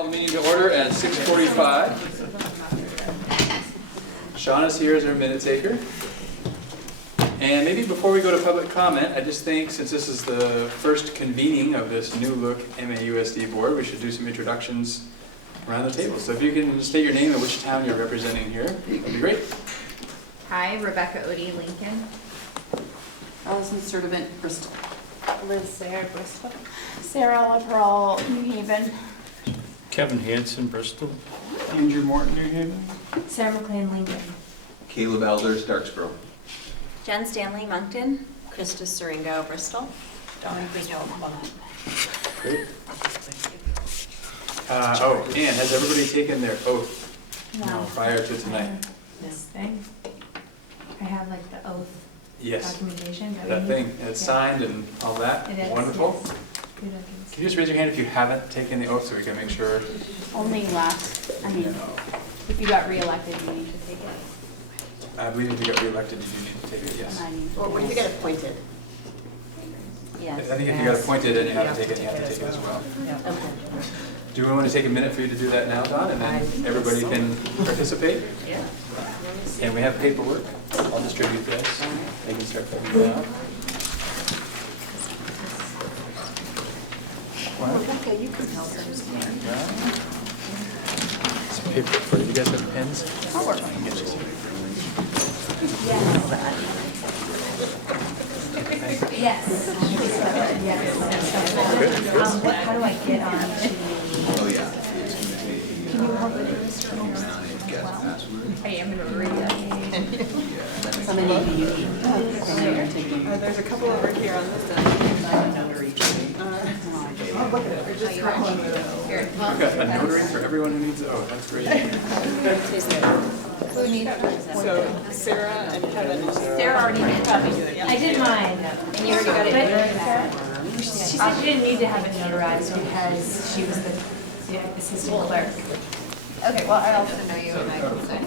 call the meeting to order at 6:45. Sean is here as our minute taker. And maybe before we go to public comment, I just think since this is the first convening of this new look MAUSD board, we should do some introductions around the table. So if you can state your name and which town you're representing here, that'd be great. Hi, Rebecca Odie, Lincoln. Allison Sturdivant, Bristol. Liz Sarah, Bristol. Sarah LaPerle, New Haven. Kevin Hansen, Bristol. Andrew Morton, New Haven. Sarah McLean, Lincoln. Caleb Elder, Starksboro. Jen Stanley, Moncton. Krista Seringo, Bristol. Great. And has everybody taken their oath No. prior to tonight? This thing. I have like the oath Yes. documentation. That thing, and it's signed and all that? It is. Wonderful. Yes. Good looking. Can you just raise your hand if you haven't taken the oath so we can make sure? Only last, I mean, if you got reelected, you need to take it. I believe if you got reelected, you do need to take it, yes. And I need to Or when you get appointed. I Yes. think if you got appointed and you haven't taken it, you have to take it as well. Okay. Do we want to take a minute for you to do that now, Don, and then everybody can participate? Yeah. And we have paperwork. I'll distribute this. They can start filling it out. Okay, you can help them. Some paper for you. You guys have pens? I'll work. Yes. How do I get on to? Oh, yeah. Can you help with this? I am going to read that. How many do you need? There's a couple over here on this side. Here. We've got a notary for everyone who needs it. Oh, that's great. Who needs it? So Sarah and Kevin. Sarah already did. I did mine. And you already got it. She said she didn't need to have it notarized because she was the assistant clerk. Okay, well, I also know you and I can sign.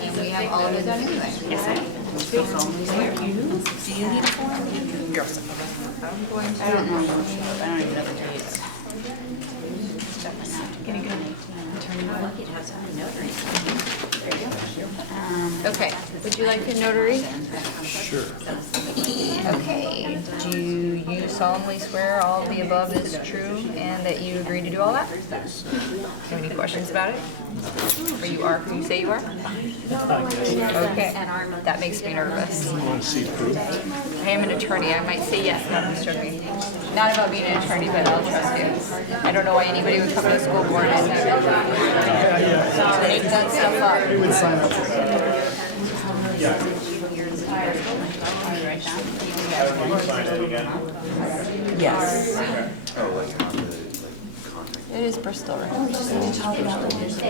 And we have all of it done anyway. Yes, I do. Do you need a form? I'm going to. I don't know. I don't even know the dates. Getting good. I'm lucky to have someone notary. There you go. Okay, would you like a notary? Sure. Okay, do you solemnly swear all of the above is true and that you agree to do all that? Do you have any questions about it? Or you are who you say you are? Okay, that makes me nervous. Want to see proof? I am an attorney, I might say yes, not Mr. Green. Not about being an attorney, but I'll trust you. I don't know why anybody would come to the school board and make that stuff up. We would sign up for that. Yes. Oh, like on the contact. It is Bristol, right? We just need to talk about like this. It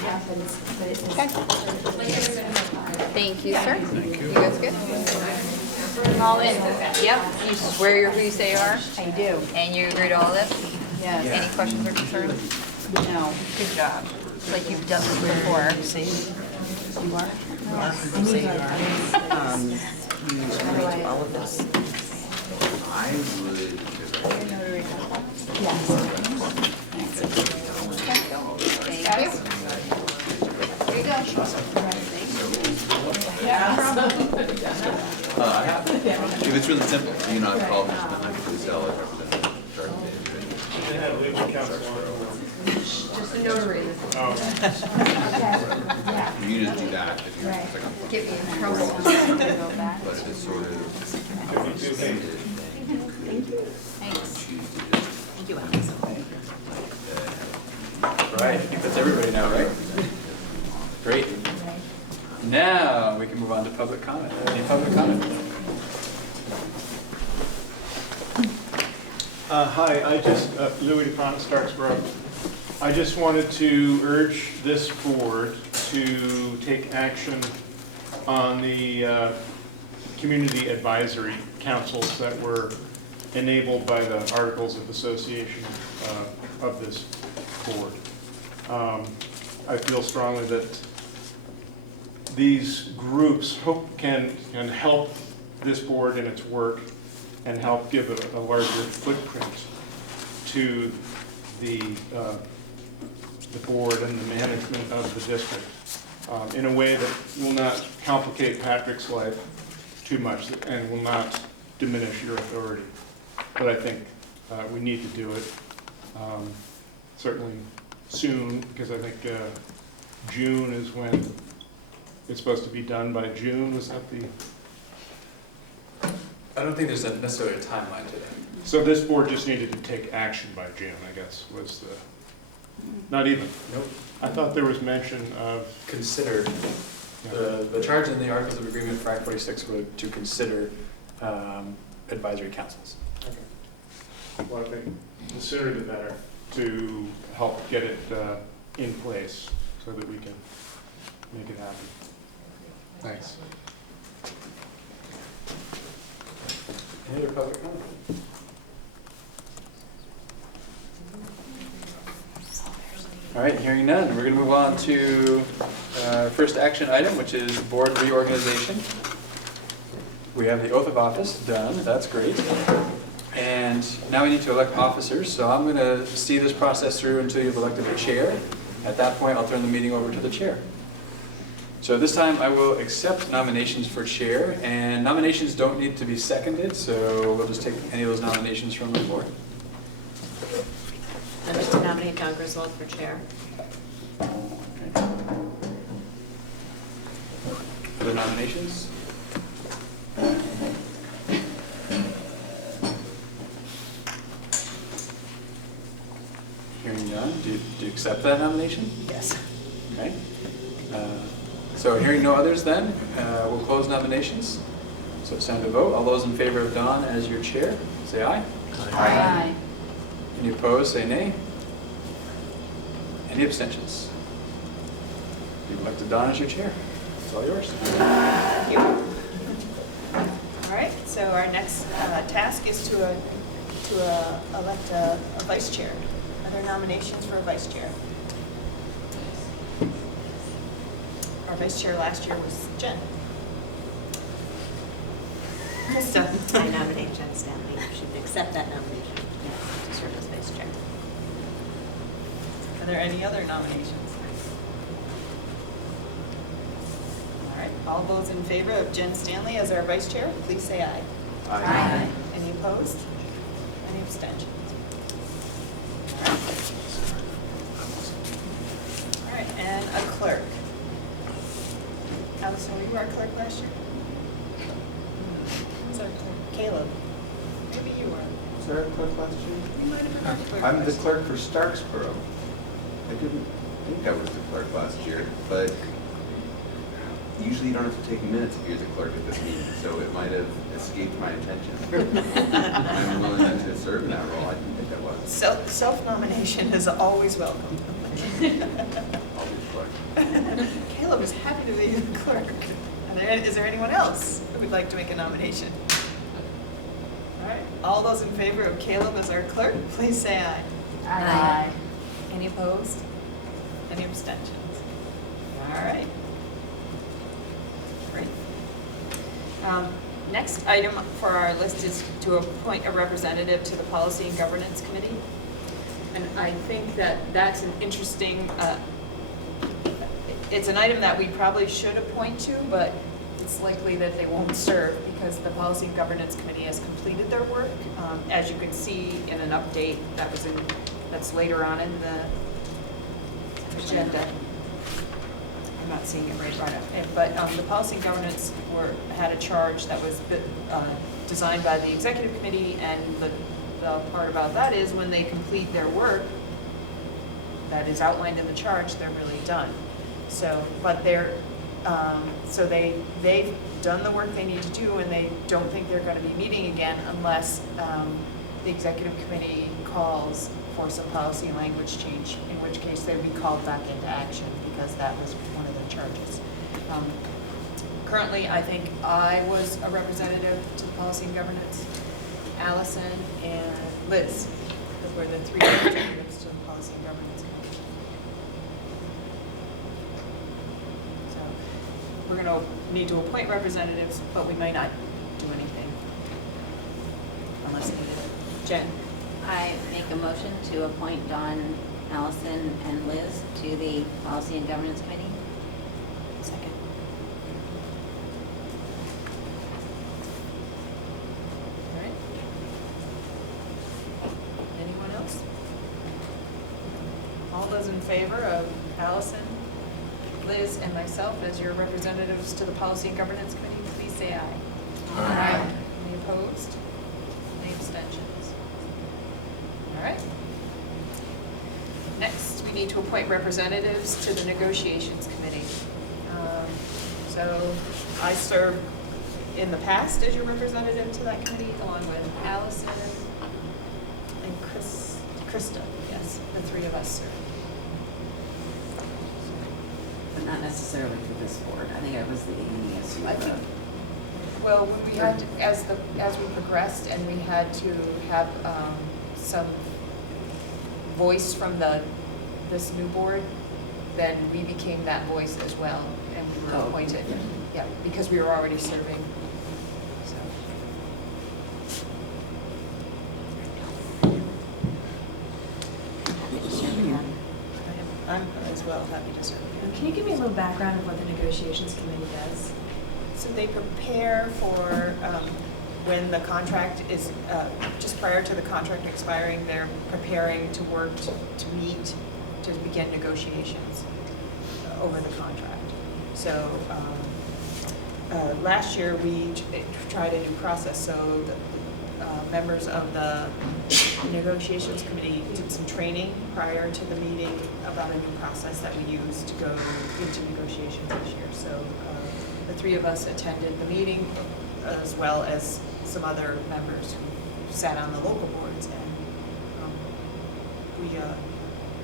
happens, but it is. Thank you, sir. You guys good? All in? Yep. You swear you're who you say you are? I do. And you agree to all this? Yes. Any questions or concerns? No. Good job. It's like you've done this before. You are? You agree to all of this? I would. Yes. Thank you. There you go. If it's really simple, you know, I've called, I can sell it, represent. Just a notary. You just do that if you're. Right. Get me in trouble. But if it's sort of. Thanks. Thank you, Alex. Right, I think that's everybody now, right? Great. Now we can move on to public comment. Any public comment? Hi, Louis DePont, Starksboro. I just wanted to urge this board to take action on the community advisory councils that were enabled by the Articles of Association of this board. I feel strongly that these groups can help this board in its work and help give a larger footprint to the board and the management of the district in a way that will not complicate Patrick's life too much and will not diminish your authority. But I think we need to do it certainly soon, because I think June is when it's supposed to be done by June. Was that the? I don't think there's necessarily a timeline to that. So this board just needed to take action by June, I guess, was the, not even. Nope. I thought there was mention of, Consider, the charge in the Articles of Agreement for Act 46 would to consider advisory councils. well, I think the sooner the better, to help get it in place so that we can make it happen. Thanks. Any other public comment? All right, hearing none, we're going to move on to first action item, which is board reorganization. We have the oath of office done, that's great. And now we need to elect officers, so I'm going to see this process through until you've elected a chair. At that point, I'll turn the meeting over to the chair. So this time I will accept nominations for chair, and nominations don't need to be seconded, so we'll just take any of those nominations from the floor. I'd like to nominate Don Griswold for chair. Other nominations? Hearing none, do you accept that nomination? Yes. Okay. So hearing no others then, we'll close nominations. So it's time to vote. All those in favor of Don as your chair, say aye. Aye. Any opposed, say nay. Any abstentions? You've elected Don as your chair. It's all yours. Thank you. All right, so our next task is to elect a vice chair. Are there nominations for a vice chair? Our vice chair last year was Jen. Krista. I nominate Jen Stanley. You should accept that nomination to serve as vice chair. Are there any other nominations? All right, all those in favor of Jen Stanley as our vice chair, please say aye. Aye. Any opposed? Any abstentions? All right, and a clerk. Allison, were you our clerk last year? Who was our clerk? Caleb. Maybe you were. Was there a clerk last year? You might have been our clerk. I'm the last year. clerk for Starksboro. I didn't think I was the clerk last year, but usually you don't have to take minutes if you're the clerk at this meeting, so it might have escaped my attention. I'm willing to serve in that role. I didn't think I was. Self-nomination is always welcome. I'll be the clerk. Caleb is happy to be the clerk. Is there anyone else who would like to make a nomination? All right, all those in favor of Caleb as our clerk, please say aye. Aye. Any opposed? Any abstentions? All right. Great. Next item for our list is to appoint a representative to the Policy and Governance Committee. And I think that that's an interesting, it's an item that we probably should appoint to, but it's likely that they won't serve because the Policy and Governance Committee has completed their work. As you can see in an update that's later on in the agenda. I'm not seeing it right up. But the Policy and Governance had a charge that was designed by the Executive Committee, and the part about that is when they complete their work that is outlined in the charge, they're really done. So, but they've done the work they need to do, and they don't think they're going to be meeting again unless the Executive Committee calls for some policy and language change, in which case they would be called back into action because that was one of the charges. Currently, I think I was a representative to Policy and Governance. Allison and Liz were the three representatives to the Policy and Governance Committee. So we're going to need to appoint representatives, but we may not do anything unless needed. Jen? I make make a motion to appoint Dawn, Allison, and Liz to the Policy and Governance Committee. Second. All right. Anyone else? All those in favor of Allison, Liz, and myself as your representatives to the Policy and Governance Committee, please say aye. Aye. Any opposed? Any abstentions? All right. Next, we need to appoint representatives to the Negotiations Committee. So I served in the past as your representative to that committee, along with Allison and Krista. Yes, the three of us served. But not necessarily for this board. I think it was the AESU. I think, well, when we had to, as we progressed and we had to have some voice from this new board, then we became that voice as well, and we were Oh. appointed. Yeah, because we were already serving. So. Happy to serve again. I'm as well happy to serve. Can you give me a little background of what the negotiations committee does? So they prepare for when the contract is, just prior to the contract expiring, they're preparing to work to meet, to begin negotiations over the contract. So last year, we tried a new process, so the members of the negotiations committee did some training prior to the meeting about a new process that we use to go into negotiations this year. So the three of us attended the meeting, as well as some other members who sat on the local boards, and we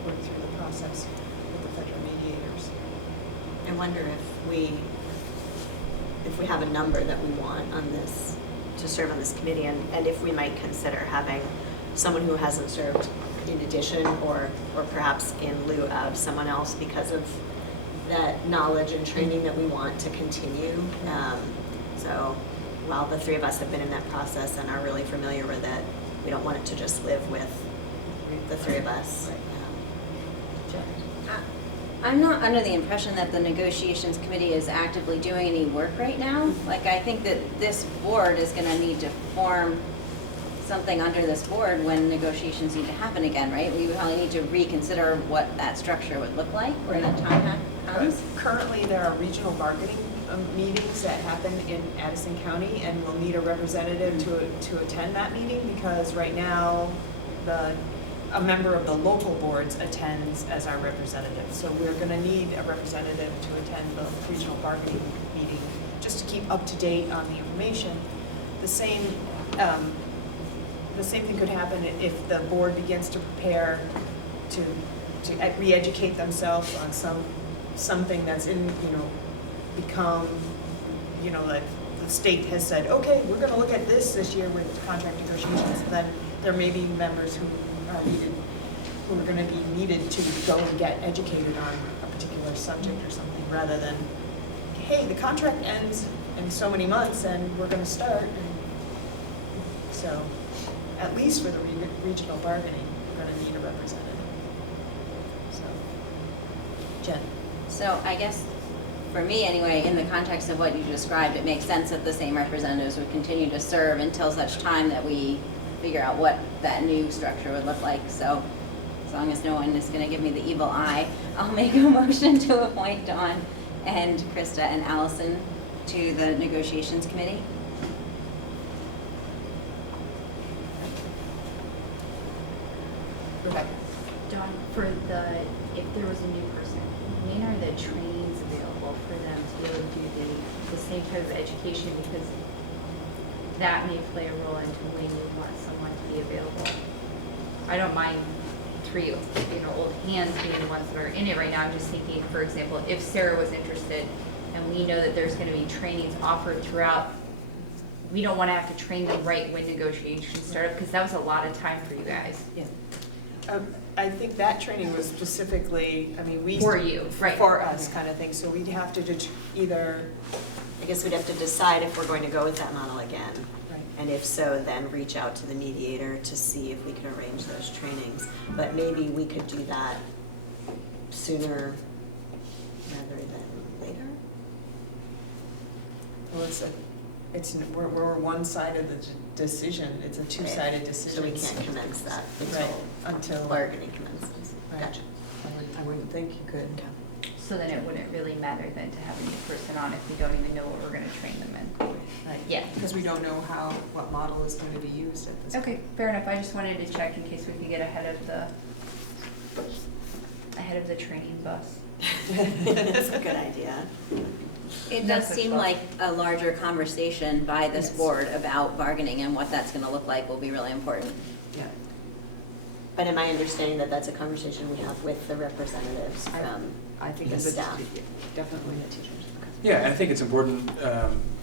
worked through the process with the federal mediators. I wonder if we have a number that we want on this, to serve on this committee, and if we might consider having someone who hasn't served in addition, or perhaps in lieu of someone else, because of that knowledge and training that we want to continue. So while the three of us have been in that process and are really familiar with it, we don't want it to just live with the three of us. I'm not under the impression that the negotiations committee is actively doing any work right now. Like, I think that this board is gonna need to form something under this board when negotiations need to happen again, right? We would probably need to reconsider what that structure would look like when that time comes. Currently, there are regional bargaining meetings that happen in Addison County, and we'll need a representative to attend that meeting, because right now, a member of the local boards attends as our representative. So we're gonna need a representative to attend the regional bargaining meeting, just to keep up to date on the information. The same thing could happen if the board begins to prepare to re-educate themselves on something that's become, like the state has said, okay, we're gonna look at this year with contract negotiations. And then there may be members who are gonna be needed to go and get educated on a particular subject or something, rather than, hey, the contract ends in so many months and we're gonna start. And so, at least for the regional bargaining, we're gonna need a representative. So, Jen. So I guess, for me anyway, in the context of what you described, it makes sense that the same representatives would continue to serve until such time that we figure out what that new structure would look like. So as long as no one is going to give me the evil eye, I'll make a motion to appoint Dawn and Krista and Allison to the negotiations committee. Rebecca. Dawn, if there was a new person, when are the trainings available for them to be able to do the same type of education? Because that may play a role into when you want someone to be available. I don't mind three, old hands being the ones that are in it right now. I'm just thinking, for example, if Sarah was interested and we know that there's going to be trainings offered throughout, we don't want to have to train them right when negotiations start up, because that was a lot of time for you guys. Yeah. I think that training was specifically, For you, right. For us kind of thing, so we'd have to either, I guess we'd have to decide if we're going to go with that model again. right. And if so, then reach out to the mediator to see if we can arrange those trainings. But maybe we could do that sooner rather than later. Well, we're one side of the decision, it's a two-sided decision. So we can't commence that Right, until until. bargaining commences. Right. Gotcha. I wouldn't think you could. So then it wouldn't really matter then to have a new person on if we don't even know what we're gonna train them in. Right. Yeah. Because we don't know what model is going to be used at this point. Okay, fair enough. I just wanted to check in case we could get ahead of the training bus. That's a good idea. It That's does what's seem fun. like a larger conversation by this Yes. board about bargaining and what that's gonna look like will be really important. Yeah. But am I understanding that that's a conversation we have with the representatives from I think the as a, staff? definitely. The teachers? Okay. Yeah, and I think it's important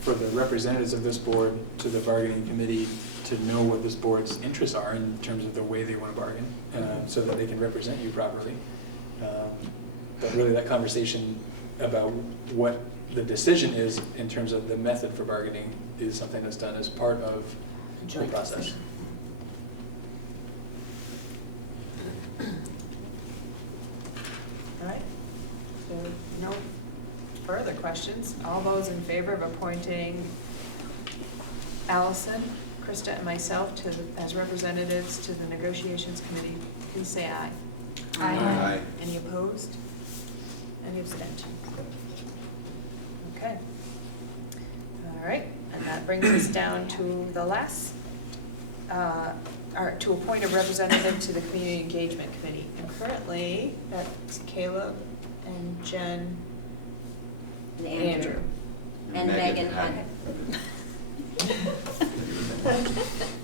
for the representatives of this board to the bargaining committee to know what this board's interests are in terms of the way they want to bargain, so that they can represent you properly. But really that conversation about what the decision is in terms of the method for bargaining is something that's done as part of the Joint process. decision. All right. So no further questions. All those in favor of appointing Allison, Krista, and myself as representatives to the negotiations committee, please say aye. Aye. Any opposed? Any abstentions? Okay. All right, and that brings us down to the last, to appoint a representative to the Community Engagement Committee. And currently, that's Caleb and Jen And and Andrew. And Megan had-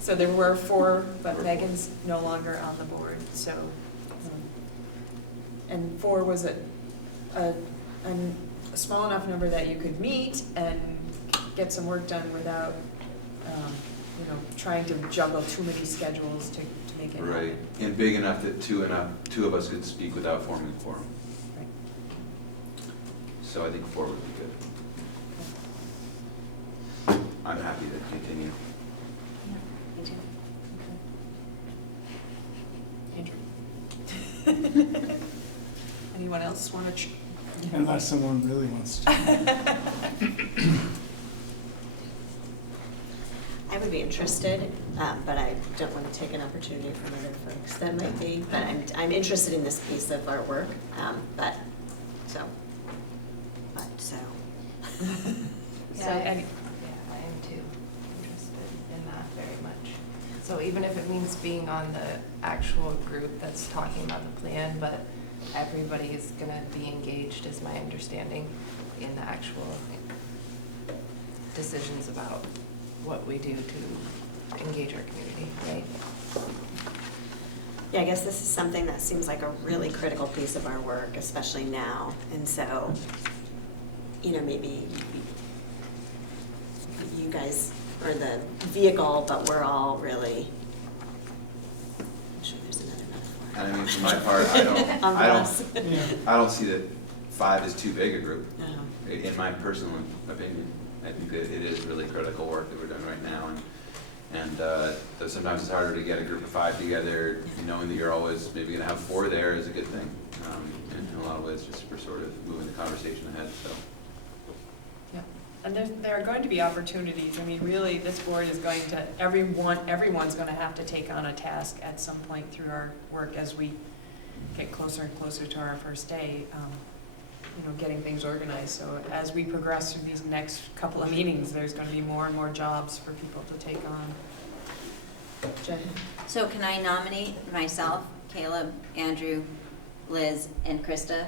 So there were 4, but Megan's no longer on the board, so. And 4 was a small enough number that you could meet and get some work done without, trying to juggle too many schedules to make it happen. Right, and big enough that two of us could speak without forming a quorum. Right. So I think 4 would be good. I'm happy to continue. Andrew? Anyone else want to? Unless someone really wants to. I would be interested, but I don't want to take an opportunity from other folks that might be. But I'm interested in this piece of our work, so. So, I am too interested in that very much. So even if it means being on the actual group that's talking about the plan, but everybody is gonna be engaged, is my understanding, in the actual decisions about what we do to engage our community, right? Yeah, I guess this is something that seems like a really critical piece of our work, especially now. And so, maybe you guys are the vehicle, but we're all really, I'm sure there's another metaphor. And I mean, for my part, On the bus. I don't see that 5 is too big a group, No. in my personal opinion. I think that it is really critical work that we're doing right now, and though sometimes it's harder to get a group of 5 together, knowing that you're always maybe gonna have 4 there is a good thing. In a lot of ways, just for sort of moving the conversation ahead, so. yeah. And there are going to be opportunities. I mean, really, this board is going to, everyone's going to have to take on a task at some point through our work as we get closer and closer to our first day, getting things organized. So as we progress through these next couple of meetings, there's going to be more and more jobs for people to take on. Jen? So can I nominate myself, Caleb, Andrew, Liz, and Krista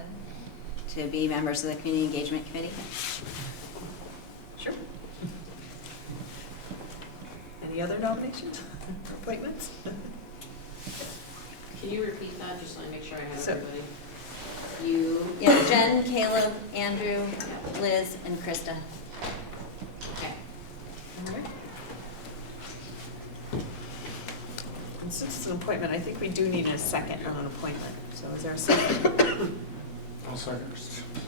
to be members of the Community Engagement Committee? Sure. Any other nominations or appointments? Can you repeat that, just so I make sure I have So- everybody? Yeah, Jen, Caleb, Andrew, Liz, and Krista. Okay. All right. And since it's an appointment, I think we do need a second on an appointment. So is there a second? I'll second.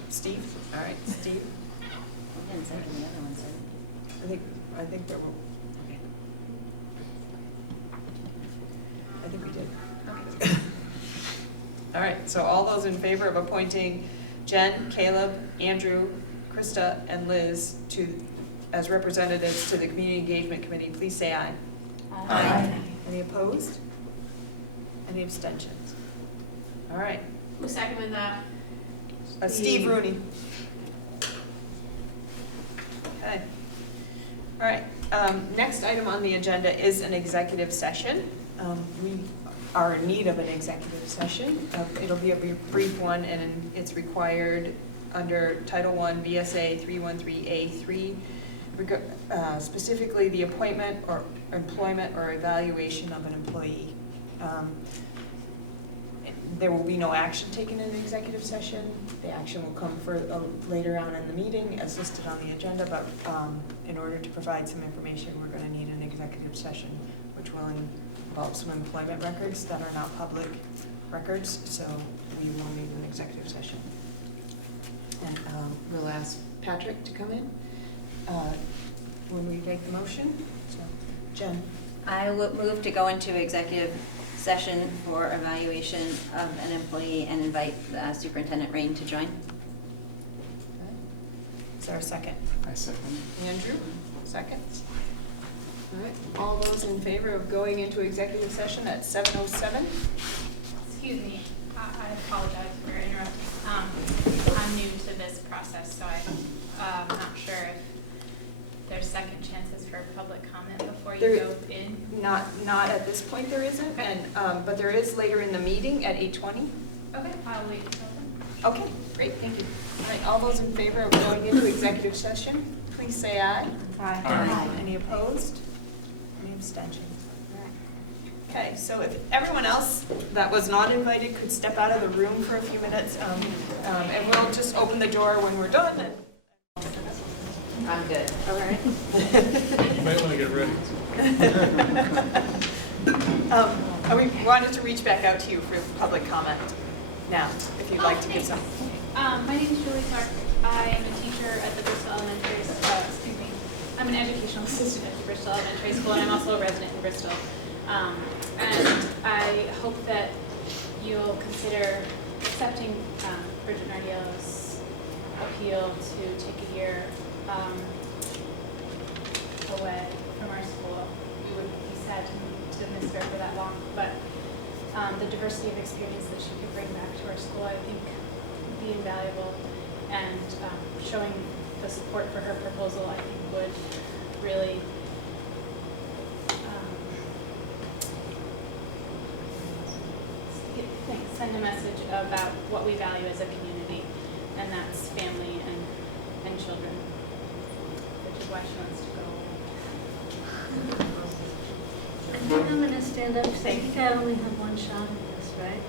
Steve? All right, Steve? I didn't second the other one, so. I think that we'll, okay. think we did. All right, so all those in favor of appointing Jen, Caleb, Andrew, Krista, and Liz as representatives to the Community Engagement Committee, please say aye. Aye. Any opposed? Any abstentions? All right, Who seconded that? Steve Rooney. Okay. All right, next item on the agenda is an executive session. We are in need of an executive session. It'll be a brief one, and it's required under Title I VSA 313A3, specifically the appointment or employment or evaluation of an employee. There will be no action taken in the executive session. The action will come later on in the meeting as listed on the agenda, but in order to provide some information, we're going to need an executive session, which will involve some employment records that are not public records, so we will need an executive session. And we'll ask Patrick to come in when we make the motion. So, Jen. I would move to go into executive session for evaluation of an employee and invite Superintendent Rain to join. Is there a second? I second. Andrew, second. All right, all those in favor of going into executive session at 7:07? Excuse me, I apologize for interrupting. I'm new to this process, so I'm not sure if there's second chances for public comment before you go in. Not at this point there isn't, Okay. and but there is later in the meeting at 8:20. Okay, I'll wait until then. Okay, great, thank you. All right, all those in favor of going into executive session, please say aye. Aye. Any opposed? Any abstentions? Okay, so if everyone else that was not invited could step out of the room for a few minutes, and we'll just open the door when we're done. I'm good. All right. You might want to get ready. We wanted to reach back out to you for public comment now, if you'd like to give some. My name is Julie Clark. I am a teacher at the Bristol Elementary School. I'm an educational assistant at the Bristol Elementary School, and I'm also a resident in Bristol. And I hope that you'll consider accepting Bridget Nardiello's appeal to take a year away from our school. We would be sad to miss her for that long, but the diversity of experience that she could bring back to our school, I think, would be invaluable, and showing the support for her proposal, I think, would really send a message about what we value as a community, and that's family and children, which is why she wants to go. I think I'm going to stand up, because I think I only have one shot at this, right?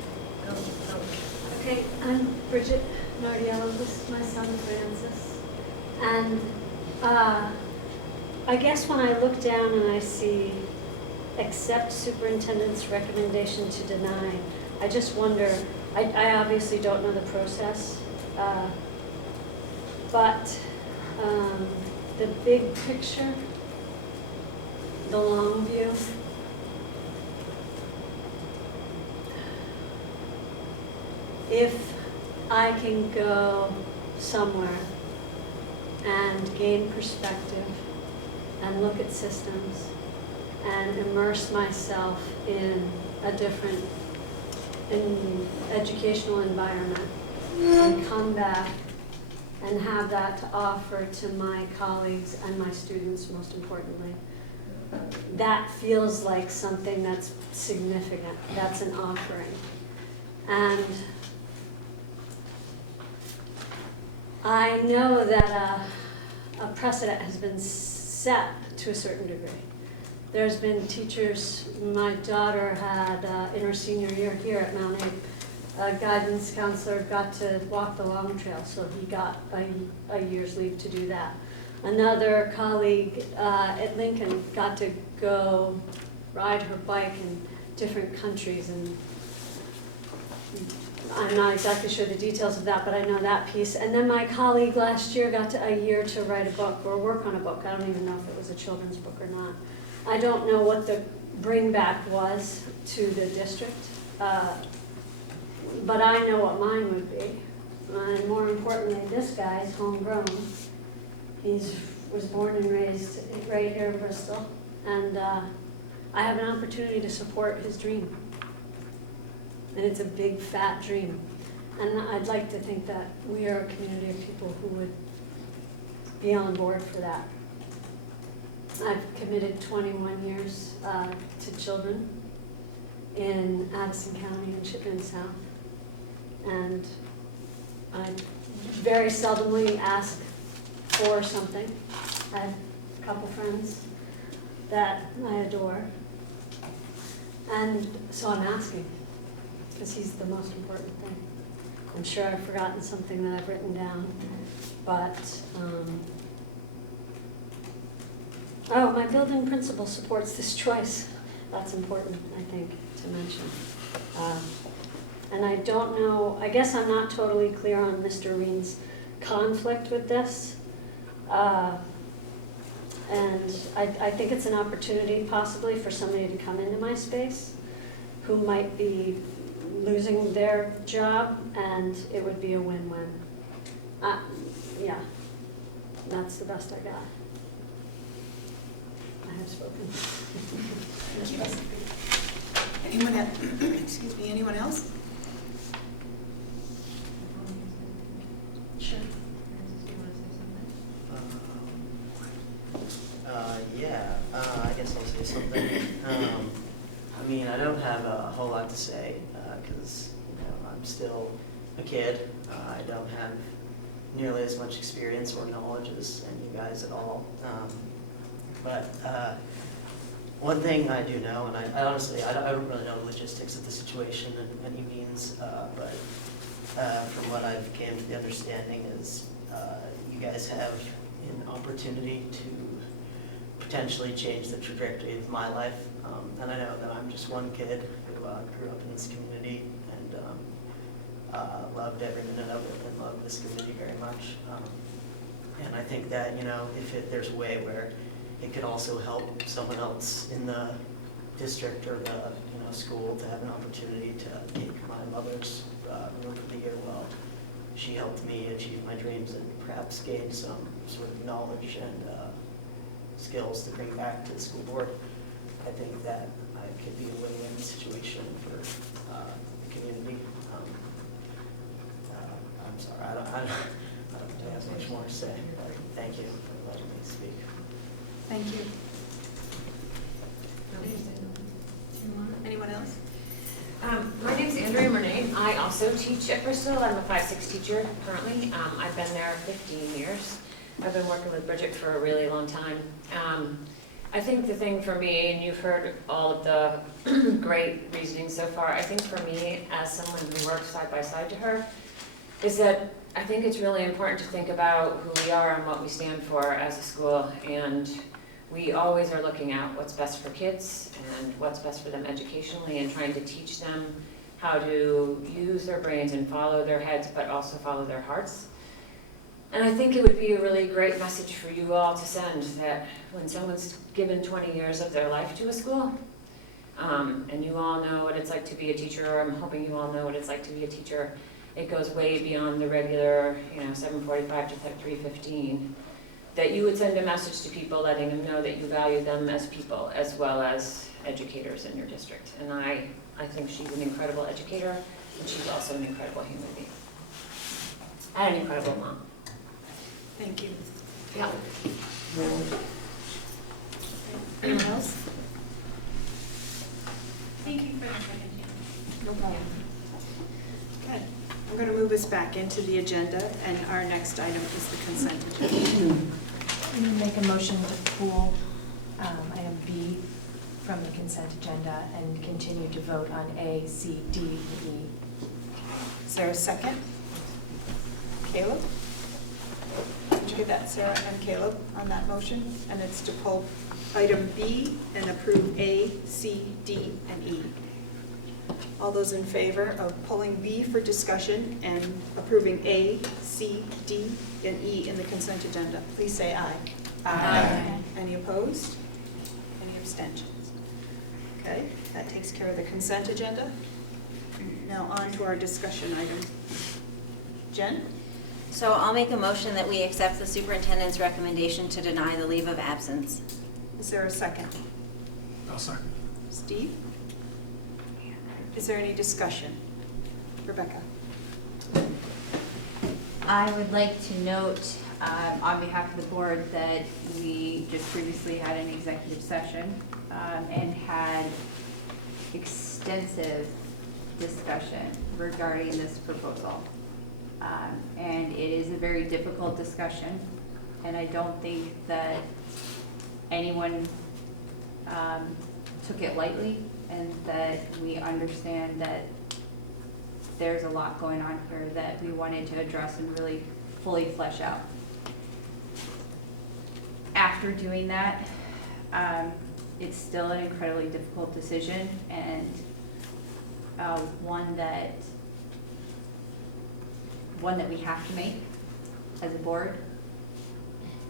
Okay, I'm Bridget Nardiello. This is my son, Francis. And I guess when I look down and I see accept superintendent's recommendation to deny, I just wonder, I obviously don't know the process, but the big picture, the long view, if I can go somewhere and gain perspective and look at systems and immerse myself in a different educational environment and come back and have that to offer to my colleagues and my students, most importantly, that feels like something that's significant. That's an offering. And I know that a precedent has been set to a certain degree. There's been teachers, my daughter had in her senior year here at Mount Ape, a guidance counselor got to walk the long trail, so he got a year's leave to do that. Another colleague at Lincoln got to go ride her bike in different countries, and I'm not exactly sure the details of that, but I know that piece. And then my colleague last year got a year to write a book or work on a book. I don't even know if it was a children's book or not. I don't know what the bring back was to the district. But I know what mine would be. And more importantly, this guy's homegrown. Was born and raised right here in Bristol. And I have an opportunity to support his dream. And it's a big, fat dream. And I'd like to think that we are a community of people who would be on board for that. I've committed 21 years to children in Addison County and Chittenden South. And I very seldomly ask for something. I have a couple friends that I adore. And so I'm asking, because he's the most important thing. I'm sure I've forgotten something that I've written down, but, oh, my building principal supports this choice. That's important, I think, to mention. And I don't know, I guess I'm not totally clear on Mr. Reen's conflict with this. And I think it's an opportunity possibly for somebody to come into my space who might be losing their job, and it would be a win-win. Yeah, that's the best I got. I have spoken. Thank you. Anyone else? Excuse me, anyone else? Sure. Yeah, I guess I'll say something. I mean, I don't have a whole lot to say because I'm still a kid. I don't have nearly as much experience or knowledge as any of you guys at all. But one thing I do know, and I honestly, I don't really know the logistics of the situation in any means, but from what I've came to the understanding is you guys have an opportunity to potentially change the trajectory of my life. And I know that I'm just one kid who grew up in this community and loved every minute of it and loved this community very much. And I think that, if there's a way where it could also help someone else in the district or the school to have an opportunity to take my mother's room for the year while she helped me achieve my dreams and perhaps gain some sort of knowledge and skills to bring back to the school board. I think that it could be a win-win situation for the community. I'm sorry, I don't have much more to say, but thank you for letting me speak. Thank you. Anyone else? My name's Andrea Renee. I also teach at Bristol. I'm a 5-6 teacher currently. I've been there 15 years. I've been working with Bridget for a really long time. I think the thing for me, and you've heard all of the great reasoning so far, I think for me, as someone who works side by side to her, is that I think it's really important to think about who we are and what we stand for as a school. And we always are looking at what's best for kids and what's best for them educationally and trying to teach them how to use their brains and follow their heads, but also follow their hearts. And I think it would be a really great message for you all to send, that when someone's given 20 years of their life to a school, and you all know what it's like to be a teacher, or I'm hoping you all know what it's like to be a teacher, it goes way beyond the regular, 7:45 to 3:15, that you would send a message to people letting them know that you value them as people as well as educators in your district. And I think she's an incredible educator, and she's also an incredible human being. And an incredible mom. Thank you. Yeah. Anyone else? Thank you for the second. No problem. Okay, I'm going to move us back into the agenda, and our next item is the consent agenda. I'm going to make a motion to pull item B from the consent agenda and continue to vote on A, C, D, and E. Is there a second? Caleb? Did you get that, Sarah and Caleb, on that motion? And it's to pull item B and approve A, C, D, and E. All those in favor of pulling B for discussion and approving A, C, D, and E in the consent agenda, please say aye. Aye. Any opposed? Any abstentions? Okay, that takes care of the consent agenda. Now on to our discussion item. Jen? So I'll make a motion that we accept the superintendent's recommendation to deny the leave of absence. Is there a second? I'll second. Steve? Is there any discussion? Rebecca? I would like to note, on behalf of the board, that we just previously had an executive session and had extensive discussion regarding this proposal. And it is a very difficult discussion, and I don't think that anyone took it lightly, and that we understand that there's a lot going on here that we wanted to address and really fully flesh out. After doing that, it's still an incredibly difficult decision, and one that we have to make as a board.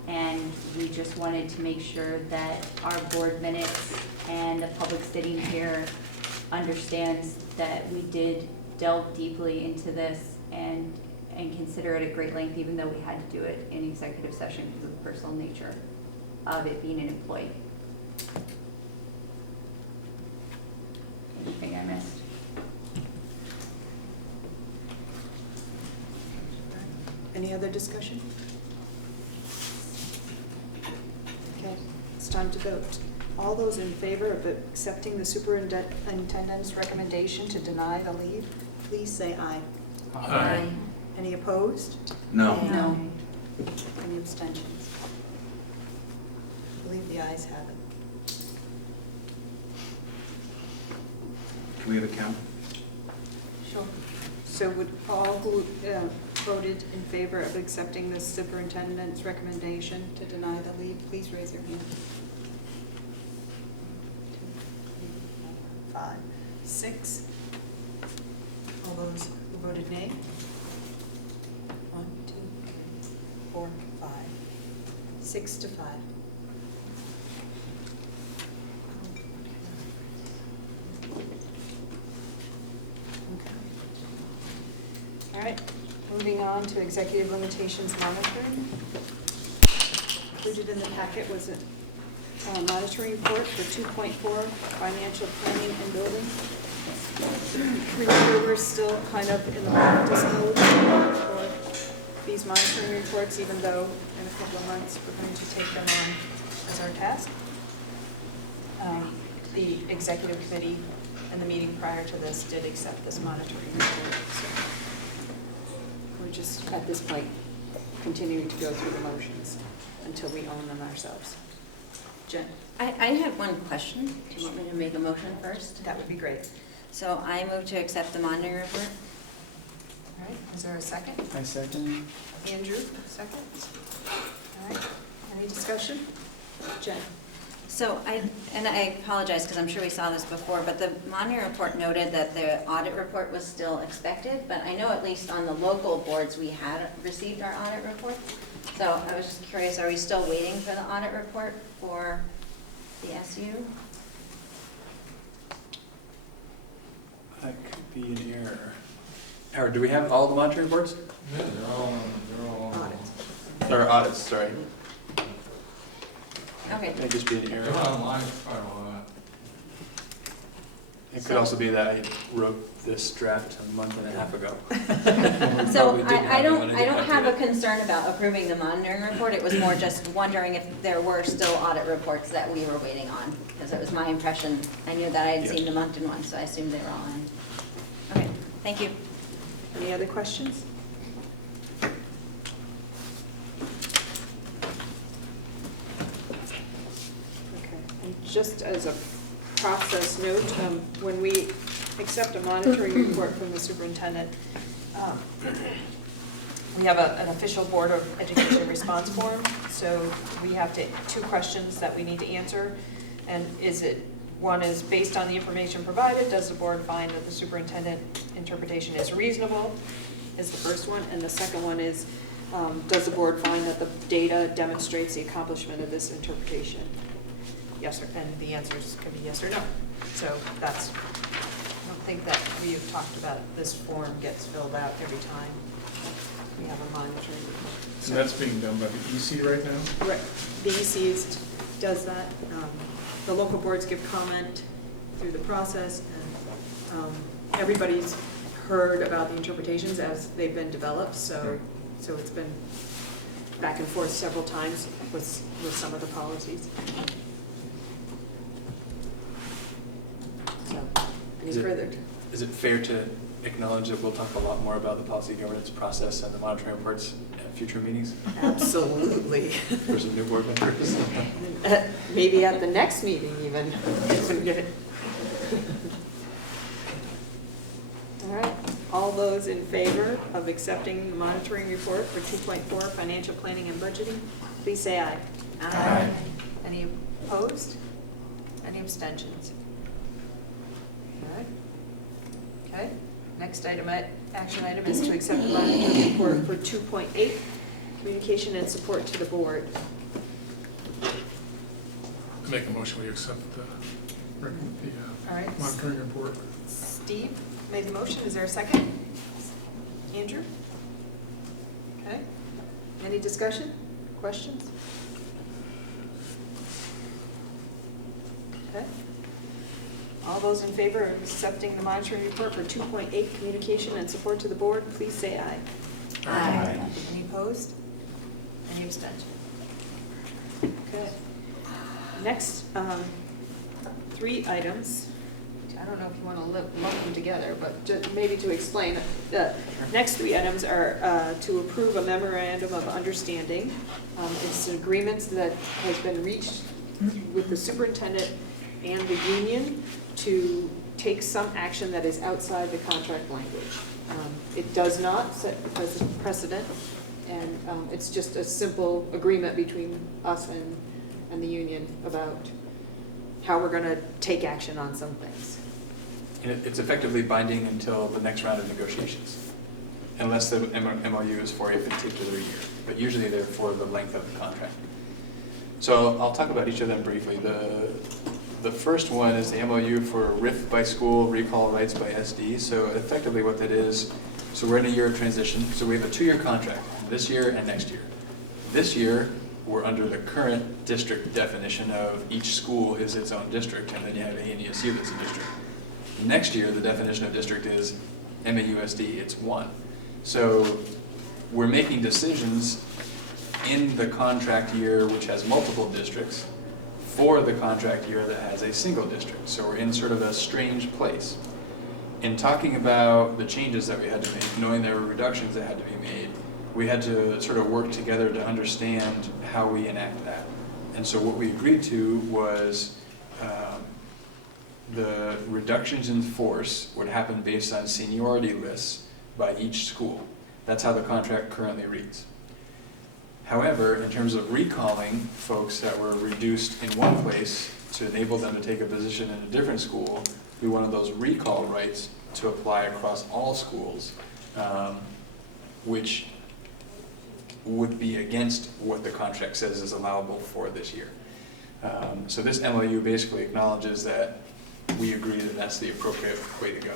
And we just wanted to make sure that our board minutes and the public sitting here understands that we did delve deeply into this and consider it at great length, even though we had to do it in executive session because of the personal nature of it being an employee. Anything I missed? Any other discussion? Okay, it's time to vote. All those in favor of accepting the superintendent's recommendation to deny the leave, please say aye. Aye. Any opposed? No. No. Any abstentions? I believe the ayes have it. Can we have a count? Sure. So would all who voted in favor of accepting the superintendent's recommendation to deny the leave, please raise your hand. 2, 3, 4, 5, 6. All those who voted nay? 1, 2, 3, 4, 5. 6 to 5. All right, moving on to executive limitations monitoring. Included in the packet was a monitoring report for 2.4 financial planning and building. Remember, we're still kind of in the practice mode for these monitoring reports, even though in a couple of months we're going to take them on as our task. The executive committee and the meeting prior to this did accept this monitoring report. So we're just, at this point, continuing to go through the motions until we own them ourselves. Jen? I had one question. Do you want me to make a motion first? That would be great. So I move to accept the monitoring report. All right, is there a second? I second. Andrew, second. All right, any discussion? Jen? So I apologize because I'm sure we saw this before, but the monitoring report noted that the audit report was still expected, but I know at least on the local boards we had received our audit report. So I was just curious, are we still waiting for the audit report for the SU? That could be an error. Howard, do we have all the monitoring reports? Yeah, they're all Audits. Or audits, sorry. Okay. May just be an They're error. online, quite a lot. It could also be that I wrote this draft a month and a half ago. So Probably didn't I have one, don't have a to. concern about approving the monitoring report. It was more just wondering if there were still audit reports that we were waiting on, because it was my impression. I knew that I had seen the Moncton one, so I assumed they were all in. Okay, thank you. Any other questions? Okay, and just as a process note, when we accept a monitoring report from the superintendent, we have an official Board of Education response form, so we have two questions that we need to answer. And one is based on the information provided, does the board find that the superintendent interpretation is reasonable, is the first one. And the second one is, does the board find that the data demonstrates the accomplishment of this interpretation? Yes, or, and the answers can be yes or no. So that's, I don't think that we have talked about this form gets filled out every time we have a monitoring report. And that's being done by the EC right now? Right, the EC does that. The local boards give comment through the process, and everybody's heard about the interpretations as they've been developed, so it's been back and forth several times with some of the policies. So, any further? Is it fair to acknowledge that we'll talk a lot more about the policy governance process and the monitoring reports at future meetings? Absolutely. For some new board members? Maybe at the next meeting even, if we get it. All right, all those in favor of accepting the monitoring report for 2.4 financial planning and budgeting, please say aye. Aye. Any opposed? Any abstentions? All right. Okay, next item, action item is to accept the monitoring report for 2.8, communication and support to the board. I make a motion, we accept the All right. monitoring report. Steve made the motion. Is there a second? Andrew? Okay. Any discussion? Questions? Okay. All those in favor of accepting the monitoring report for 2.8, communication and support to the board, please say aye. Aye. Any opposed? Any abstention? Okay. Next, 3 items. I don't know if you want to lump them together, but just maybe to explain. The next 3 items are to approve a memorandum of understanding. It's an agreement that has been reached with the superintendent and the union to take some action that is outside the contract language. It does not set precedent, and it's just a simple agreement between us and the union about how we're going to take action on some things. And it's effectively binding until the next round of negotiations, unless the MOU is for a particular year. But usually they're for the length of the contract. So I'll talk about each of them briefly. The first one is the MOU for RIF by school, recall rights by SD. So effectively what that is, so we're in a year of transition. So we have a 2-year contract, this year and next year. This year, we're under the current district definition of each school is its own district, and then you have A and ESU that's a district. Next year, the definition of district is MAUSD, it's one. So we're making decisions in the contract year which has multiple districts for the contract year that has a single district. So we're in sort of a strange place. In talking about the changes that we had to make, knowing there were reductions that had to be made, we had to sort of work together to understand how we enact that. And so what we agreed to was the reductions in force would happen based on seniority lists by each school. That's how the contract currently reads. However, in terms of recalling folks that were reduced in one place to enable them to take a position in a different school, we wanted those recall rights to apply across all schools, which would be against what the contract says is allowable for this year. So this MOU basically acknowledges that we agree that that's the appropriate way to go.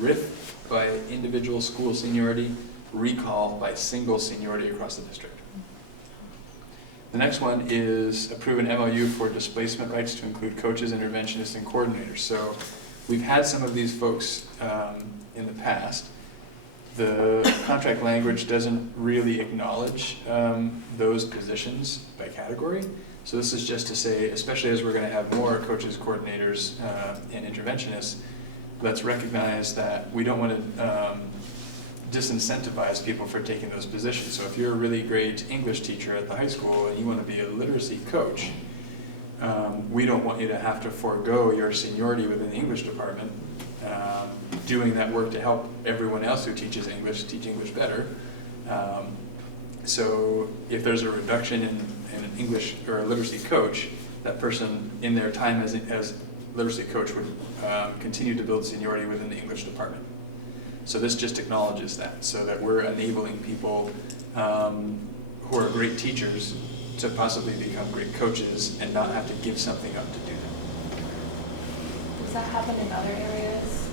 RIF by individual school seniority, recall by single seniority across the district. The next one is approve an MOU for displacement rights to include coaches, interventionists, and coordinators. So we've had some of these folks in the past. The contract language doesn't really acknowledge those positions by category. So this is just to say, especially as we're going to have more coaches, coordinators, and interventionists, let's recognize that we don't want to disincentivize people for taking those positions. So if you're a really great English teacher at the high school and you want to be a literacy coach, we don't want you to have to forego your seniority within the English department, doing that work to help everyone else who teaches English teach English better. So if there's a reduction in an English or a literacy coach, that person in their time as literacy coach would continue to build seniority within the English department. So this just acknowledges that, so that we're enabling people who are great teachers to possibly become great coaches and not have to give something up to do that. Does that happen in other areas?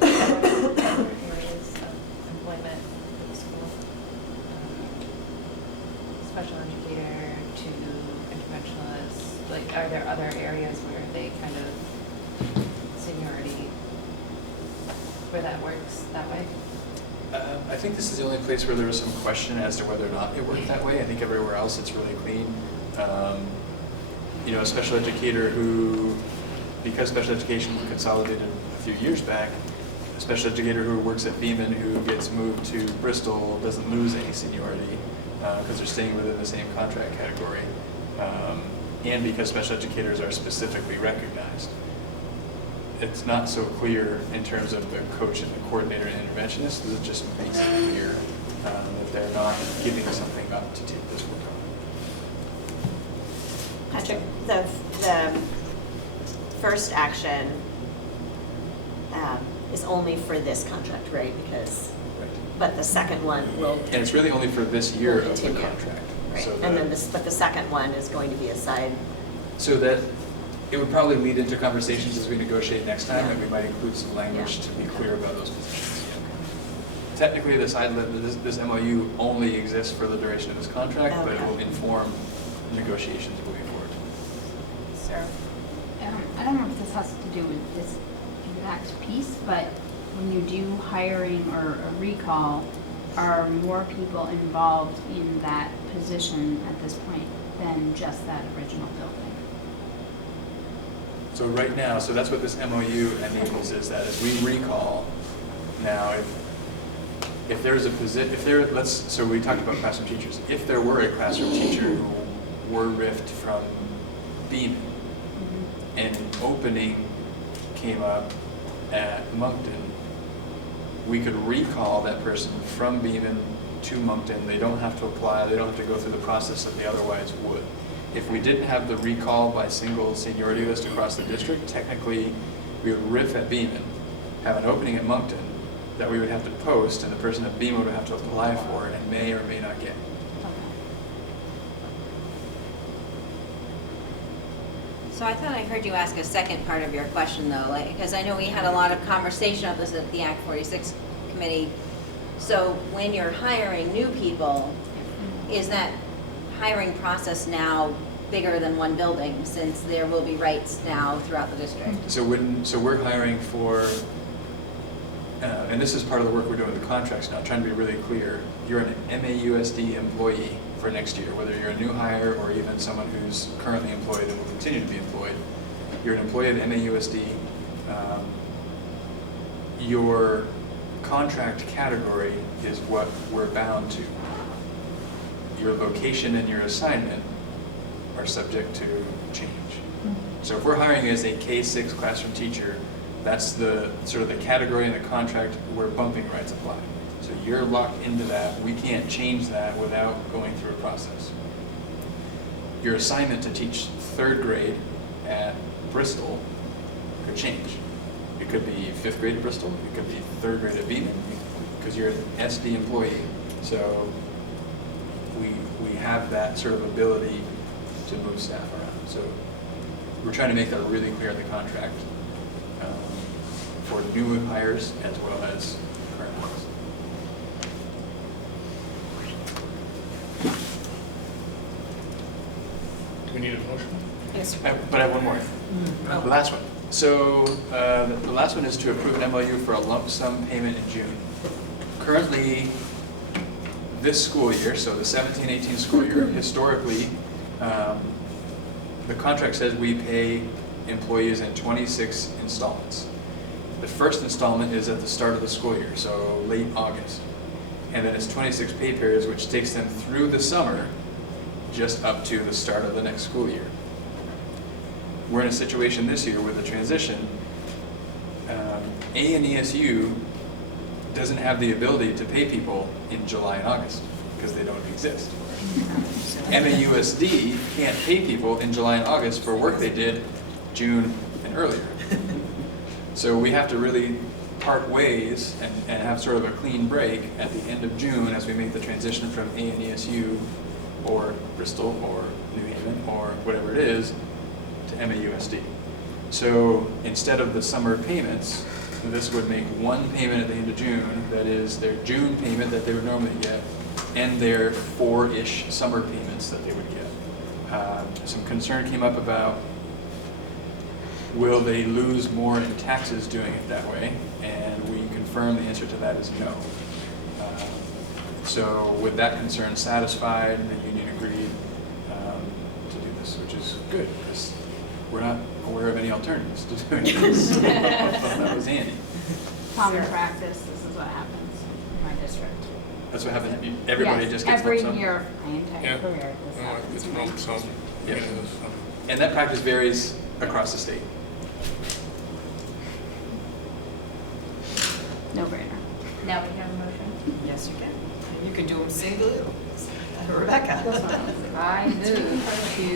Other areas of employment for the school? Special educator to interventionist, like, are there other areas where they kind of seniority, where that works that way? I think this is the only place where there was some question as to whether or not it worked that way. I think everywhere else it's really clean. You know, a special educator who, because special education consolidated a few years back, a special educator who works at Beeman who gets moved to Bristol doesn't lose any seniority because they're staying within the same contract category, and because special educators are specifically recognized. It's not so clear in terms of the coach and the coordinator and interventionist. It just makes it clear that they're not giving something up to take this work on. Patrick, the first action is only for this contract, right? Because, but the second one will. And it's really only for this year of the continue. contract. Right, So and then but the second one is going to be a side. So that it would probably lead into conversations as we negotiate next time, and we might include some language to be clear about those positions. Technically, this MOU only exists for the duration of this contract, but it will inform negotiations moving forward. Sarah? I don't know if this has to do with this exact piece, but when you do hiring or a recall, are more people involved in that position at this point than just that original building? So right now, so that's what this MOU enables, is that as we recall, now if there's a position, so we talked about classroom teachers. If there were a classroom teacher who were riffed from Beeman, and an opening came up at Moncton, we could recall that person from Beeman to Moncton. They don't have to apply, they don't have to go through the process that they otherwise would. If we didn't have the recall by single seniority list across the district, technically we would riff at Beeman, have an opening at Moncton that we would have to post, and the person at Beeman would have to apply for and may or may not get. So I thought I heard you ask a second part of your question though, because I know we had a lot of conversation of this at the Act 46 committee. So when you're hiring new people, is that hiring process now bigger than one building, since there will be rights now throughout the district? So we're hiring for, and this is part of the work we're doing with the contracts now, trying to be really clear. You're an MAUSD employee for next year, whether you're a new hire or even someone who's currently employed and will continue to be employed. You're an employee of MAUSD. Your contract category is what we're bound to. Your location and your assignment are subject to change. So if we're hiring as a K-6 classroom teacher, that's the sort of the category in the contract where bumping rights apply. So you're locked into that. We can't change that without going through a process. Your assignment to teach 3rd grade at Bristol could change. It could be 5th grade at Bristol. It could be 3rd grade at Beeman, because you're an SD employee. So we have that sort of ability to move staff around. So we're trying to make that really clear in the contract for new hires as well as current hires. Do we need a motion? Yes. But I have one more. The last one. So the last one is to approve an MOU for a lump sum payment in June. Currently, this school year, so the 17-18 school year, historically, the contract says we pay employees in 26 installments. The first installment is at the start of the school year, so late August. And then it's 26 pay periods, which takes them through the summer, just up to the start of the next school year. We're in a situation this year with the transition. ANESU doesn't have the ability to pay people in July and August because they don't exist. MAUSD can't pay people in July and August for work they did June and earlier. So we have to really part ways and have sort of a clean break at the end of June as we make the transition from ANESU or Bristol or New Haven or whatever it is to MAUSD. So instead of the summer payments, this would make one payment at the end of June, that is their June payment that they would normally get, and their 4-ish summer payments that they would get. Some concern came up about, will they lose more in taxes doing it that way? And we confirmed the answer to that is no. So with that concern satisfied, the union agreed to do this, which is good, because we're not aware of any alternatives to doing this. That was handy. Common practice, this is what happens in my district. That's what happened. Everybody Yes, just gets every lump sum. year of my entire Yeah. career, this No, happens it's in my lump sum. district. Yeah. It is. And that practice varies across the state. No brainer. Now we have a motion. Yes, you can. And you can do them singly. Rebecca. I move to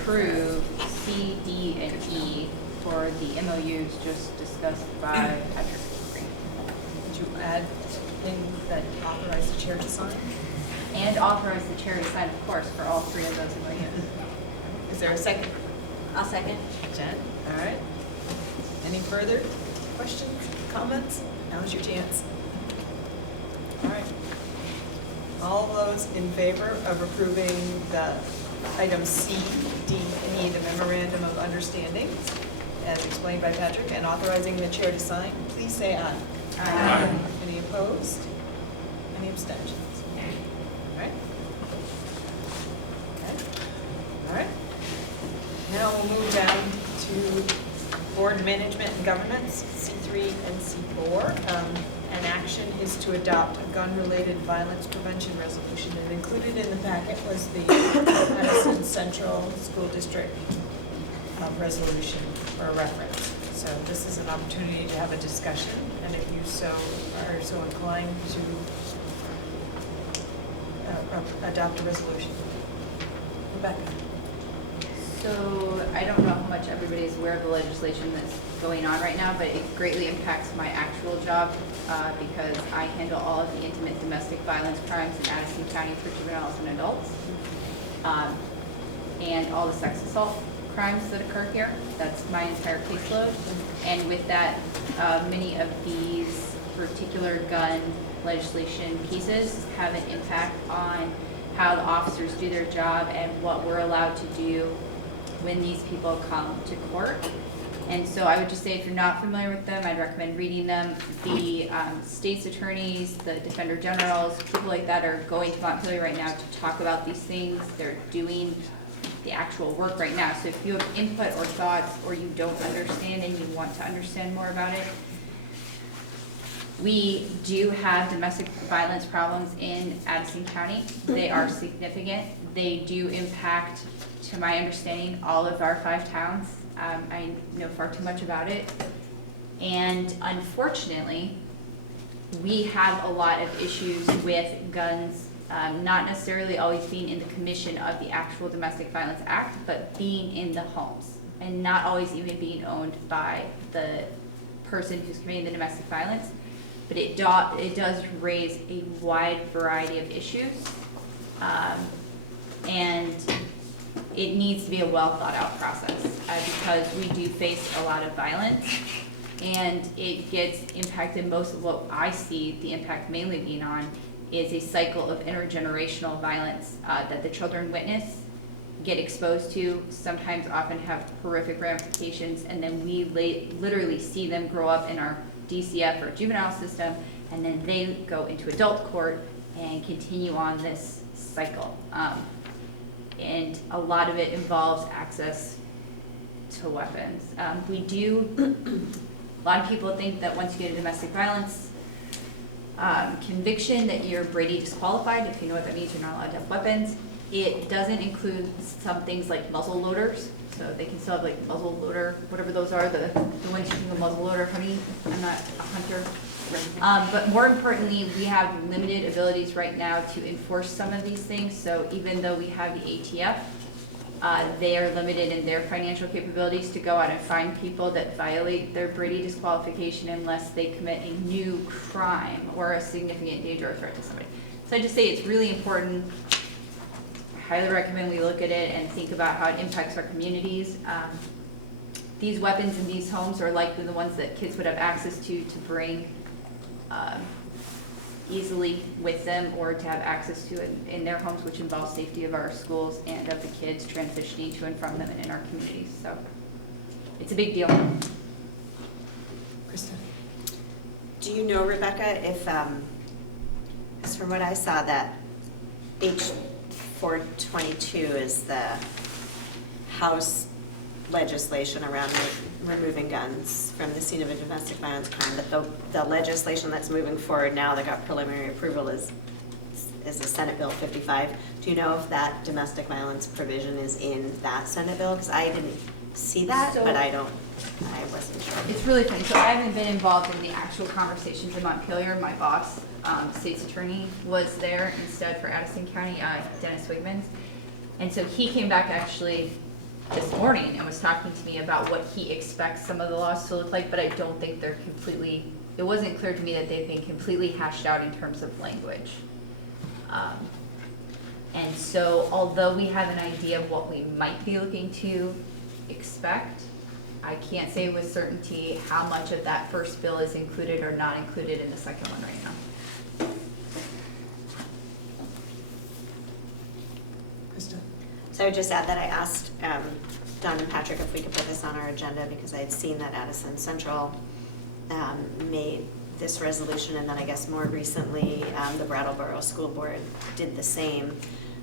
approve C, D, and E for the MOUs just discussed by Patrick. Would you add things that authorize the chair to sign? And authorize the chair to sign, of course, for all 3 of those MOUs. Is there a second? I'll second. Jen, all right. Any further questions, comments? Now's your chance. All right. All those in favor of approving the items C, D, and E, the memorandum of understanding, as explained by Patrick, and authorizing the chair to sign, please say aye. Aye. Any opposed? Any abstentions? All right. Okay. All right. Now we'll move down to board management and governance, C3 and C4. An action is to adopt a gun-related violence prevention resolution, and included in the packet was the Madison Central School District resolution for reference. So this is an opportunity to have a discussion, and if you are so inclined to adopt a resolution. Rebecca. So I don't know how much everybody is aware of the legislation that's going on right now, but it greatly impacts my actual job because I handle all of the intimate domestic violence crimes in Addison County for juveniles and adults, and all the sex assault crimes that occur here. That's my entire caseload. And with that, many of these particular gun legislation cases have an impact on how the officers do their job and what we're allowed to do when these people come to court. And so I would just say, if you're not familiar with them, I'd recommend reading them. The state's attorneys, the defender generals, people like that are going to Montpelier right now to talk about these things. They're doing the actual work right now. So if you have input or thoughts, or you don't understand and you want to understand more about it, we do have domestic violence problems in Addison County. They are significant. They do impact, to my understanding, all of our 5 towns. I know far too much about it. And unfortunately, we have a lot of issues with guns, not necessarily always being in the commission of the actual Domestic Violence Act, but being in the homes, and not always even being owned by the person who's committing the domestic violence. But it does raise a wide variety of issues, and it needs to be a well thought out process because we do face a lot of violence, and it gets impacted. Most of what I see the impact mainly being on is a cycle of intergenerational violence that the children witness, get exposed to, sometimes often have horrific ramifications, and then we literally see them grow up in our DCF or juvenile system, and then they go into adult court and continue on this cycle. And a lot of it involves access to weapons. A lot of people think that once you get a domestic violence conviction that you're Brady disqualified. If you know what that means, you're not allowed to have weapons. It doesn't include some things like muzzle loaders. So they can still have like muzzle loader, whatever those are, the ones using a muzzle loader. Honey, I'm not a hunter. But more importantly, we have limited abilities right now to enforce some of these things. So even though we have the ATF, they are limited in their financial capabilities to go out and find people that violate their Brady disqualification unless they commit a new crime or a significant danger or threat to somebody. So I just say it's really important. I highly recommend we look at it and think about how it impacts our communities. these weapons in these homes are likely the ones that kids would have access to bring easily with them or to have access to in their homes, which involves safety of our schools and of the kids transitioning to and from them and in our communities. So it's a big deal. Krista? Do you know, Rebecca, if, because from what I saw, that H422 is the House legislation around removing guns from the scene of a domestic violence crime, but the legislation that's moving forward now that got preliminary approval is the Senate Bill 55. Do you know if that domestic violence provision is in that Senate bill? Because I didn't see that, but I wasn't sure. It's really funny. So I haven't been involved in the actual conversations in Montpelier. My boss, state's attorney, was there instead for Addison County, Dennis Wigmans. And so he came back actually this morning and was talking to me about what he expects some of the laws to look like, but I don't think they're completely, it wasn't clear to me that they've been completely hashed out in terms of language. And so although we have an idea of what we might be looking to expect, I can't say with certainty how much of that first bill is included or not included in the second one right now. Krista? So I would just add that I asked Don and Patrick if we could put this on our agenda because I had seen that Addison Central made this resolution, and then I guess more recently the Brattleboro School Board did the same.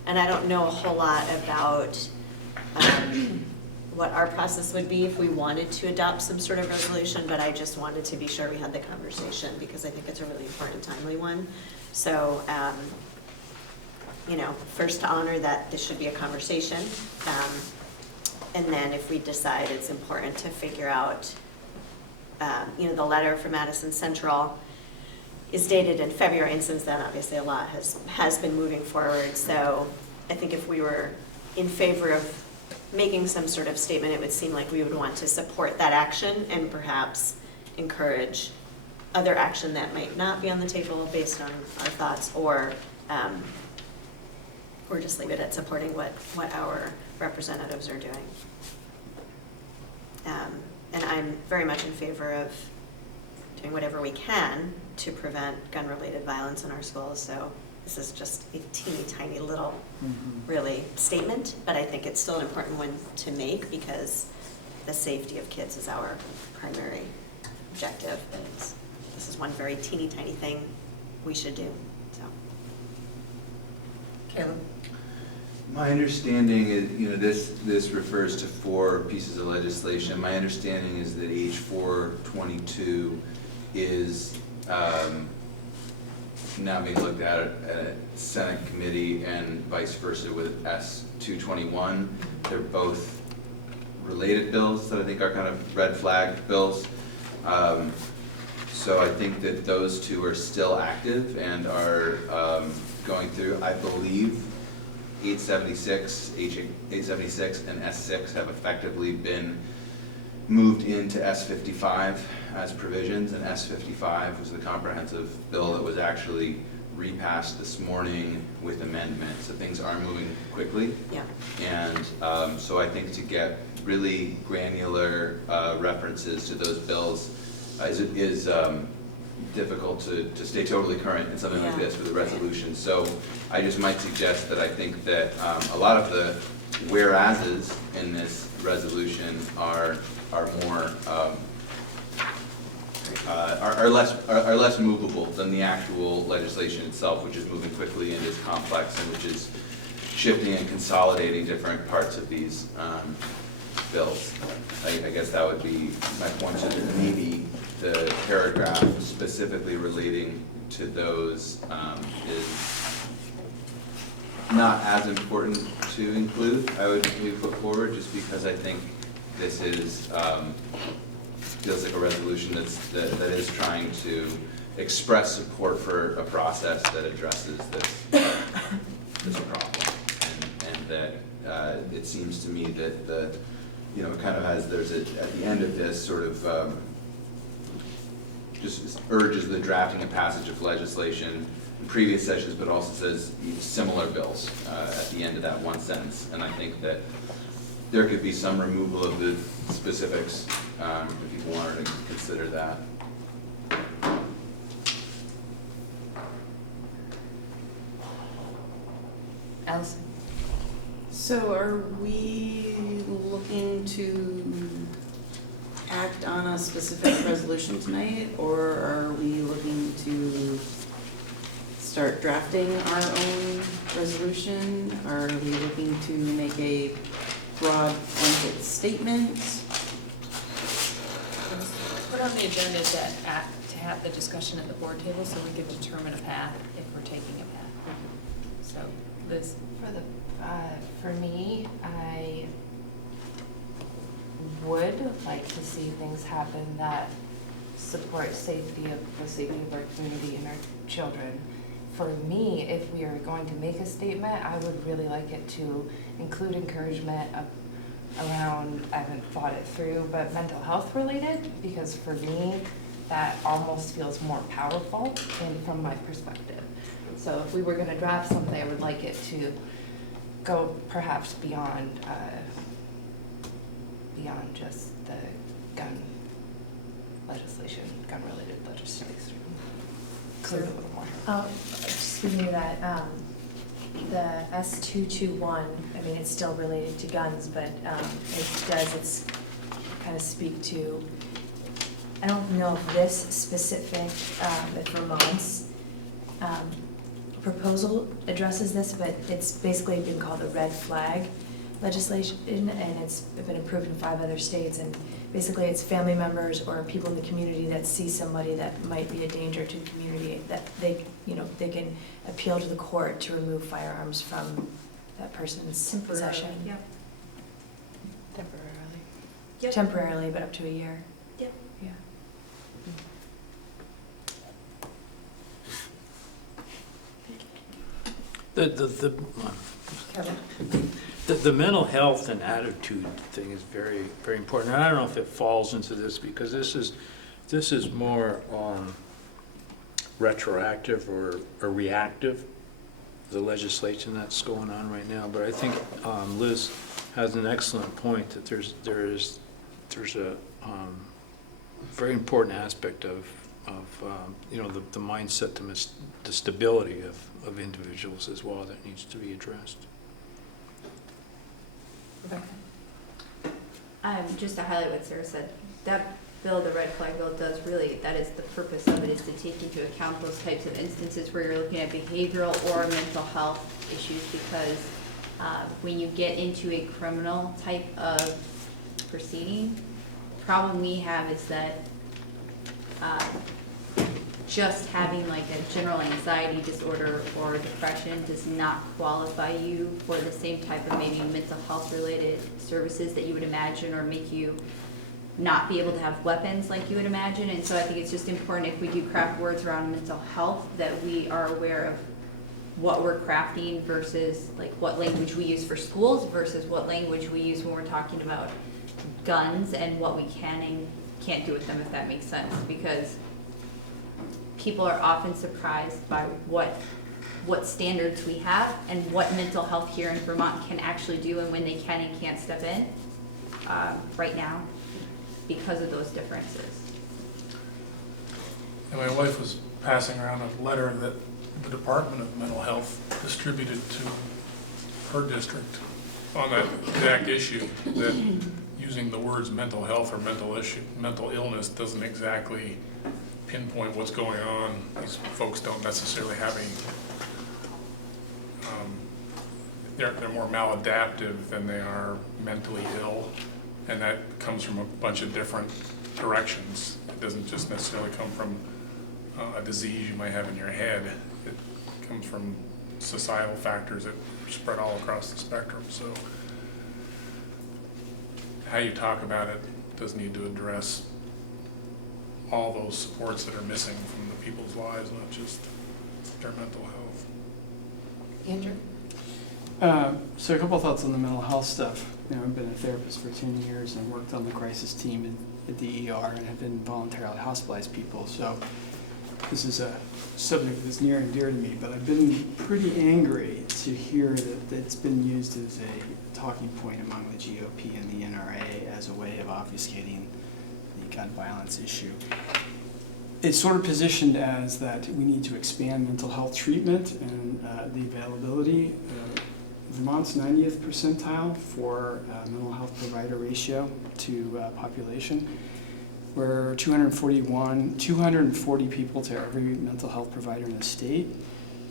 And I don't know a whole lot about what our process would be if we wanted to adopt some sort of resolution, but I just wanted to be sure we had the conversation because I think it's a really important, timely one. So, you know, first to honor that this should be a conversation, and then if we decide it's important to figure out, you know, the letter from Addison Central is dated in February, and since then, obviously, a lot has been moving forward. So I think if we were in favor of making some sort of statement, it would seem like we would want to support that action and perhaps encourage other action that might not be on the table based on our thoughts, or just leave it at supporting what our representatives are doing. And I'm very much in favor of doing whatever we can to prevent gun-related violence in our schools. So this is just a teeny tiny little, really, statement, but I think it's still an important one to make because the safety of kids is our primary objective. And this is one very teeny tiny thing we should do. So, Caleb? My understanding is, you know, this refers to 4 pieces of legislation. My understanding is that H422 is now being looked at a Senate committee and vice versa with S221. They're both related bills that I think are kind of red flag bills. So I think that those 2 are still active and are going through. I believe 876 and S6 have effectively been moved into S55 as provisions, and S55 was the comprehensive bill that was actually repassed this morning with amendments. So things are moving quickly. Yeah. And so I think to get really granular references to those bills is difficult to stay totally current in something like this with a resolution. So I just might suggest that I think that a lot of the whereases in this resolution are more are less movable than the actual legislation itself, which is moving quickly and is complex and which is shifting and consolidating different parts of these bills. I guess that would be my point. So that maybe the paragraph specifically relating to those is not as important to include. I would put forward just because I think this is feels like a resolution that is trying to express support for a process that addresses this problem, and that it seems to me that it kind of has at the end of this sort of just urges the drafting and passage of legislation in previous sessions, but also says similar bills at the end of that one sentence. And I think that there could be some removal of the specifics, if people wanted to consider that. Allison? So are we looking to act on a specific resolution tonight, or are we looking to start drafting our own resolution? Are we looking to make a broad blanket statement? Put on the agenda to have the discussion at the board table so we can determine a path if we're taking a path. So Liz? For me, I would like to see things happen that support the safety of our community and our children. For me, if we are going to make a statement, I would really like it to include encouragement around, I haven't thought it through, but mental health related, because for me, that almost feels more powerful and from my perspective. So if we were gonna draft something, I would like it to go perhaps beyond just the gun legislation, gun-related legislation. Include a little more. Speaking of that, the S221, I mean, it's still related to guns, but it's kind of speak to, I don't know if this specific, if Vermont's proposal addresses this, but it's basically been called the red flag legislation, and it's been approved in 5 other states, and basically it's family members or people in the community that see somebody that might be a danger to the community, that they can appeal to the court to remove firearms from that person's possession. Yep. Temporarily. Yep. Temporarily, but up to a year. Yep. Yeah. The mental health and attitude thing is very, very important. And I don't know if it falls into this, because this is more retroactive or reactive, the legislation that's going on right now. But I think Liz has an excellent point that there's a very important aspect of the mindset, the stability of individuals as well, that needs to be addressed. Just to highlight what Sarah said, that bill, the red flag bill, does really, that is the purpose of it, is to take into account those types of instances where you're looking at behavioral or mental health issues, because when you get into a criminal type of proceeding, the problem we have is that just having like a general anxiety disorder or depression does not qualify you for the same type of maybe mental health related services that you would imagine, or make you not be able to have weapons like you would imagine. And so I think it's just important, if we do craft words around mental health, that we are aware of what we're crafting versus like what language we use for schools versus what language we use when we're talking about guns, and what we can and can't do with them, if that makes sense. Because people are often surprised by what standards we have and what mental health here in Vermont can actually do, and when they can and can't step in right now because of those differences. And my wife was passing around a letter that the Department of Mental Health distributed to her district on that exact issue, that using the words mental health or mental illness doesn't exactly pinpoint what's going on. These folks don't necessarily have any, they're more maladaptive than they are mentally ill, and that comes from a bunch of different directions. It doesn't just necessarily come from a disease you might have in your head. It comes from societal factors that spread all across the spectrum. So how you talk about it does need to address all those supports that are missing from the people's lives, not just their mental health. Andrew? So a couple of thoughts on the mental health stuff. I've been a therapist for 10 years and worked on the crisis team at the ER, and have been voluntarily hospitalized people. So this is a subject that's near and dear to me, but I've been pretty angry at to hear that it's been used as a talking point among the GOP and the NRA as a way of obfuscating the gun violence issue. It's sort of positioned as that we need to expand mental health treatment and the availability. Vermont's 90th percentile for mental health provider ratio to population. We're 240 people to every mental health provider in the state.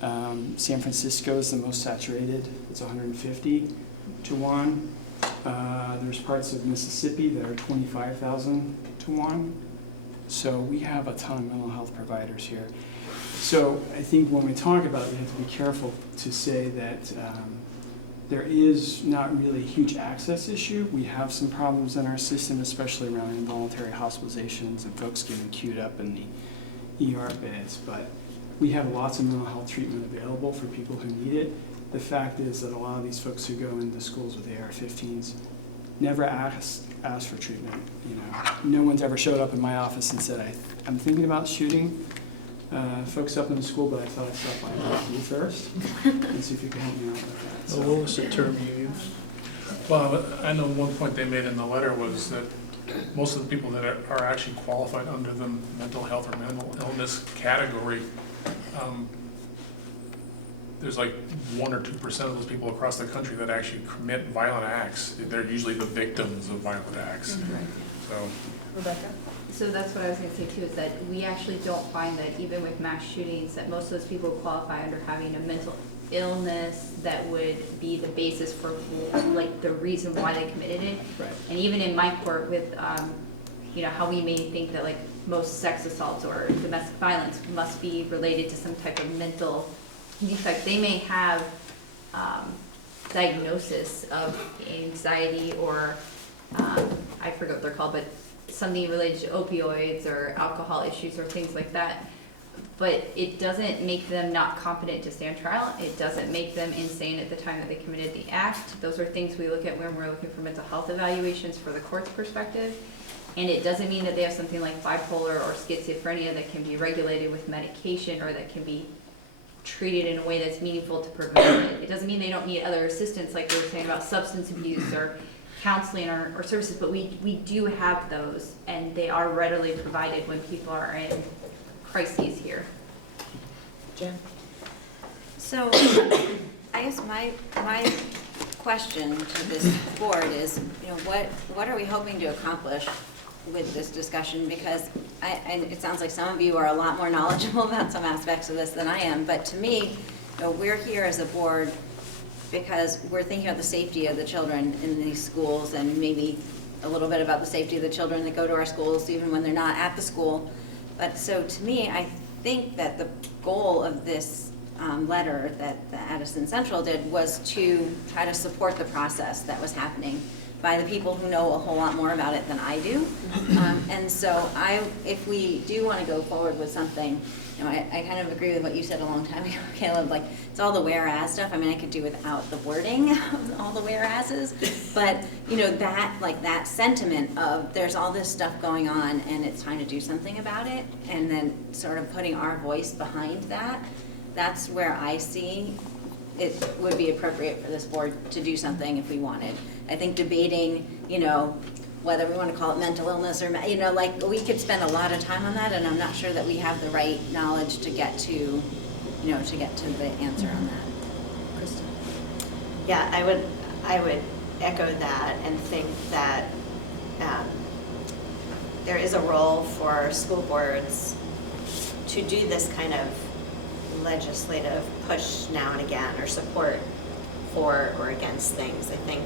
San Francisco is the most saturated. It's 150 to 1. There's parts of Mississippi that are 25,000 to 1. So we have a ton of mental health providers here. So I think when we talk about it, we have to be careful to say that there is not really a huge access issue. We have some problems in our system, especially around involuntary hospitalizations and folks getting queued up in the ER beds. But we have lots of mental health treatment available for people who need it. The fact is that a lot of these folks who go into schools with AR-15s never ask for treatment. You know, no one's ever showed up in my office and said, I'm thinking about shooting folks up in the school, but I thought I'd stop by and talk to you first and see if you can help me out with that. So, what was the term you used? Well, I know one point they made in the letter was that most of the people that are actually qualified under the mental health or mental illness category, there's like 1 or 2% of those people across the country that actually commit violent acts. They're usually the victims of violent acts. Right. So, Rebecca? So that's what I was going to say too, is that we actually don't find that even with mass shootings, that most of those people qualify under having a mental illness that would be the basis for like the reason why they committed it. Right. And even in my court with, you know, how we may think that like most sex assaults or domestic violence must be related to some type of mental defect. They may have diagnosis of anxiety or I forget what they're called, but something related to opioids or alcohol issues or things like that. But it doesn't make them not competent to stand trial. It doesn't make them insane at the time that they committed the act. Those are things we look at when we're looking for mental health evaluations for the court's perspective. And it doesn't mean that they have something like bipolar or schizophrenia that can be regulated with medication or that can be treated in a way that's meaningful to prevent it. It doesn't mean they don't need other assistance like we were saying about substance abuse or counseling or services, but we do have those and they are readily provided when people are in crises here. Jen? So, I guess my question to this board is, you know, what are we hoping to accomplish with this discussion? Because and it sounds like some of you are a lot more knowledgeable about some aspects of this than I am, but to me, you know, we're here as a board because we're thinking about the safety of the children in these schools and maybe a little bit about the safety of the children that go to our schools even when they're not at the school. But so to me, I think that the goal of this letter that the Addison Central did was to try to support the process that was happening by the people who know a whole lot more about it than I do. And so if we do want to go forward with something, you know, I kind of agree with what you said a long time ago, Caleb, like it's all the whereas stuff. I mean, I could do without the wording of all the whereases, but you know, that sentiment of there's all this stuff going on and it's time to do something about it, and then sort of putting our voice behind that, that's where I see it would be appropriate for this board to do something if we wanted. I think debating, you know, whether we want to call it mental illness or, you know, like we could spend a lot of time on that, and I'm not sure that we have the right knowledge to get to, you know, to get to the answer on that. Kristen? Yeah, I would echo that and think that there is a role for school boards to do this kind of legislative push now and again, or support for or against things. I think,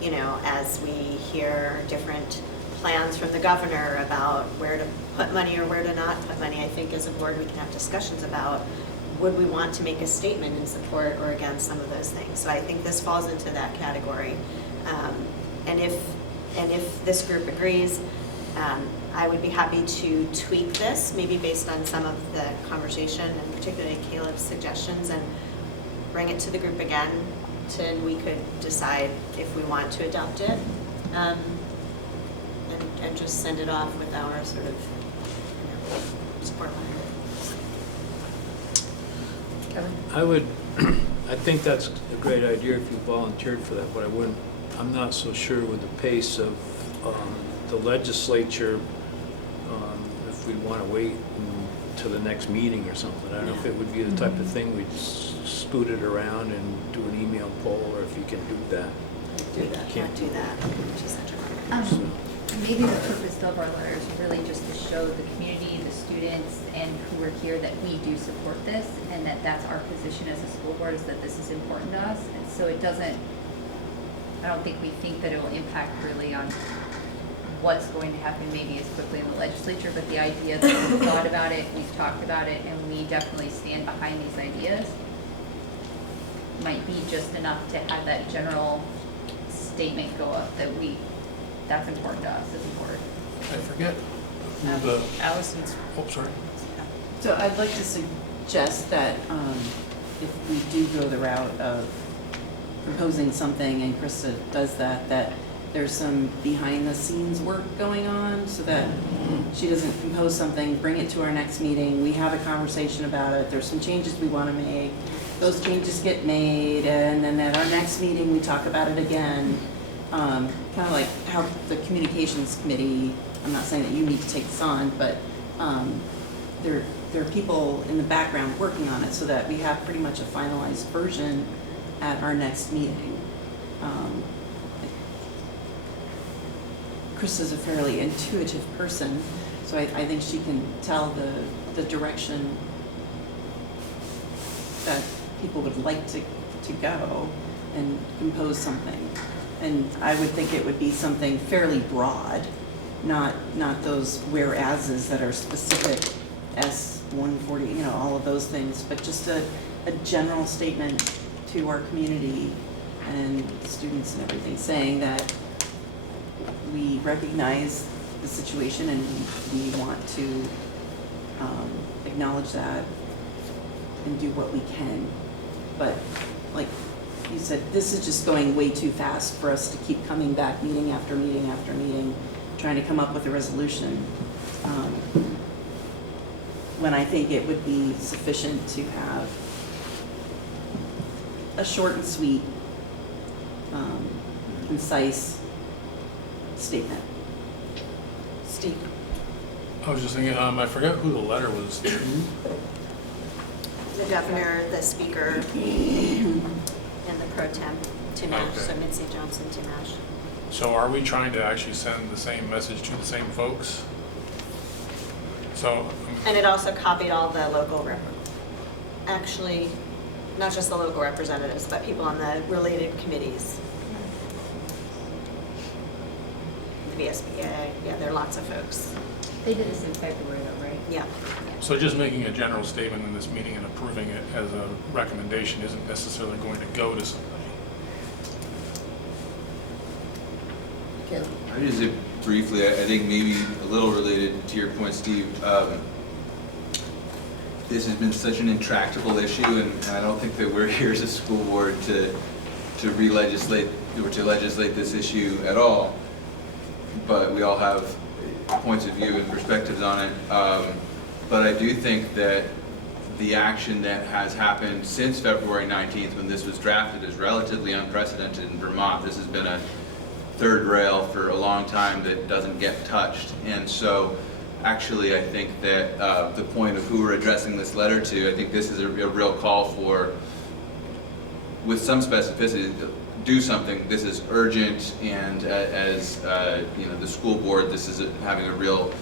you know, as we hear different plans from the governor about where to put money or where to not put money, I think as a board we can have discussions about, would we want to make a statement in support or against some of those things. So I think this falls into that category. And if this group agrees, I would be happy to tweak this, maybe based on some of the conversation and particularly Caleb's suggestions, and bring it to the group again, and we could decide if we want to adopt it, and just send it off with our sort of, you know, support letter. I think that's a great idea if you volunteered for that, but I'm not so sure with the pace of the legislature, if we want to wait to the next meeting or something. I don't know if it would be the type of thing we'd scoot it around and do an email poll, or if you can do that. Can't do that. Maybe the purpose of our letter is really just to show the community and the students and who are here that we do support this, and that that's our position as a school board, is that this is important to us. And so it doesn't, I don't think we think that it will impact really on what's going to happen maybe as quickly in the legislature, but the idea that we've thought about it, we've talked about it, and we definitely stand behind these ideas might be just enough to have that general statement go up that that's important to us as a board. I forget who the, Allison's. oh, sorry. So I'd like to suggest that if we do go the route of proposing something and Krista does that, that there's some behind the scenes work going on, so that she doesn't compose something, bring it to our next meeting, we have a conversation about it, there's some changes we want to make, those changes get made, and then at our next meeting we talk about it again. Kind of like how the communications committee, I'm not saying that you need to take this on, but there are people in the background working on it so that we have pretty much a finalized version at our next meeting. Krista's a fairly intuitive person, so I think she can tell the direction that people would like to go and compose something. And I would think it would be something fairly broad, not those whereases that are specific, S-140, all of those things, but just a general statement to our community and students and everything, saying that we recognize the situation and we want to acknowledge that and do what we can. But like you said, this is just going way too fast for us to keep coming back meeting after meeting after meeting, trying to come up with a resolution. When I think it would be sufficient to have a short and sweet, concise statement. Steve? I was just thinking, I forgot who the letter was to. The governor, the speaker, and the pro tem, Timash, Okay. so Mincy Johnson, Timash. So are we trying to actually send the same message to the same folks? So, And it also copied all the local actually, not just the local representatives, but people on the related committees. The VSBA, yeah, there are lots of folks. They did this in February though, right? Yeah. so just making a general statement in this meeting and approving it as a recommendation isn't necessarily going to go to somebody. I just say briefly, I think maybe a little related to your point, Steve. This has been such an intractable issue, and I don't think that we're here as a school board to re-legislate or to legislate this issue at all. But we all have points of view and perspectives on it. But I do think that the action that has happened since February 19th, when this was drafted, is relatively unprecedented in Vermont. This has been a third rail for a long time that doesn't get touched. And so actually I think that the point of who we're addressing this letter to, I think this is a real call for, with some specificity, do something. This is urgent, and as the school board, this is having a real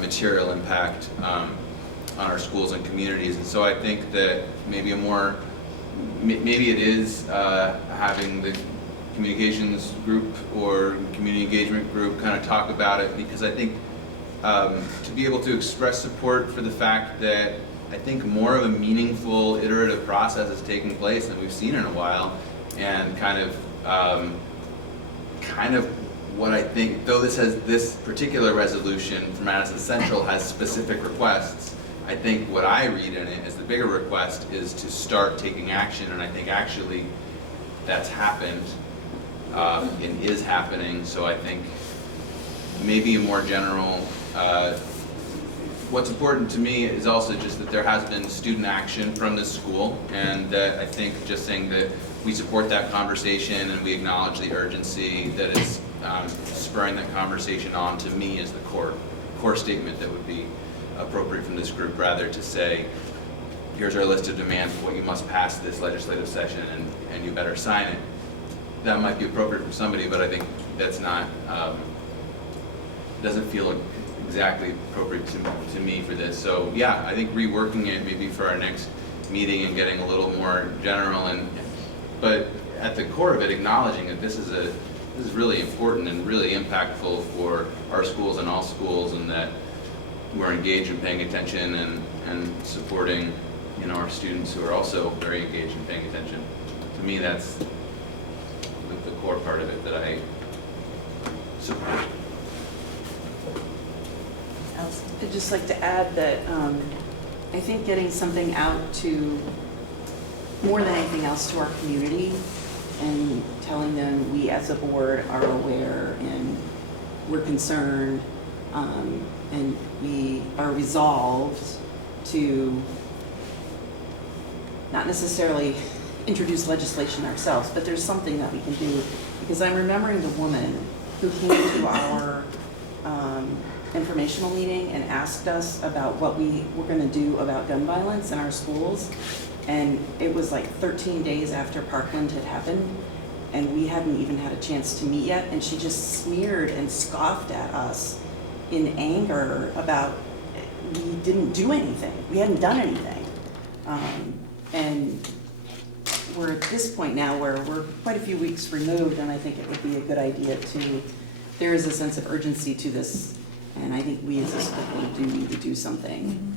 material impact on our schools and communities. And so I think that maybe maybe it is having the communications group or community engagement group kind of talk about it, because I think to be able to express support for the fact that I think more of a meaningful iterative process is taking place than we've seen in a while, and kind of what I think, though this particular resolution from Madison Central has specific requests, I think what I read in it as the bigger request is to start taking action, and I think actually that's happened and is happening. So I think maybe a more general what's important to me is also just that there has been student action from this school, and that I think just saying that we support that conversation and we acknowledge the urgency that is spurring that conversation on, to me, is the core statement that would be appropriate from this group, rather to say, here's our list of demands of what you must pass this legislative session, and you better sign it. That might be appropriate from somebody, but I think that's not, doesn't feel exactly appropriate to me for this. So yeah, I think reworking it maybe for our next meeting and getting a little more general, but at the core of it, acknowledging that this is really important and really impactful for our schools and all schools, and that we're engaged in paying attention and supporting, you know, our students who are also very engaged in paying attention. To me, that's the core part of it that I support. I'd just like to add that I think getting something out to, more than anything else, to our community, and telling them we as a board are aware and we're concerned, and we are resolved to not necessarily introduce legislation ourselves, but there's something that we can do. Because I'm remembering the woman who came to our informational meeting and asked us about what we were going to do about gun violence in our schools. And it was like 13 days after Parkland had happened, and we hadn't even had a chance to meet yet. And she just sneered and scoffed at us in anger about we didn't do anything. We hadn't done anything. And we're at this point now where we're quite a few weeks removed, and I think it would be a good idea to, there is a sense of urgency to this, and I think we as a school do need to do something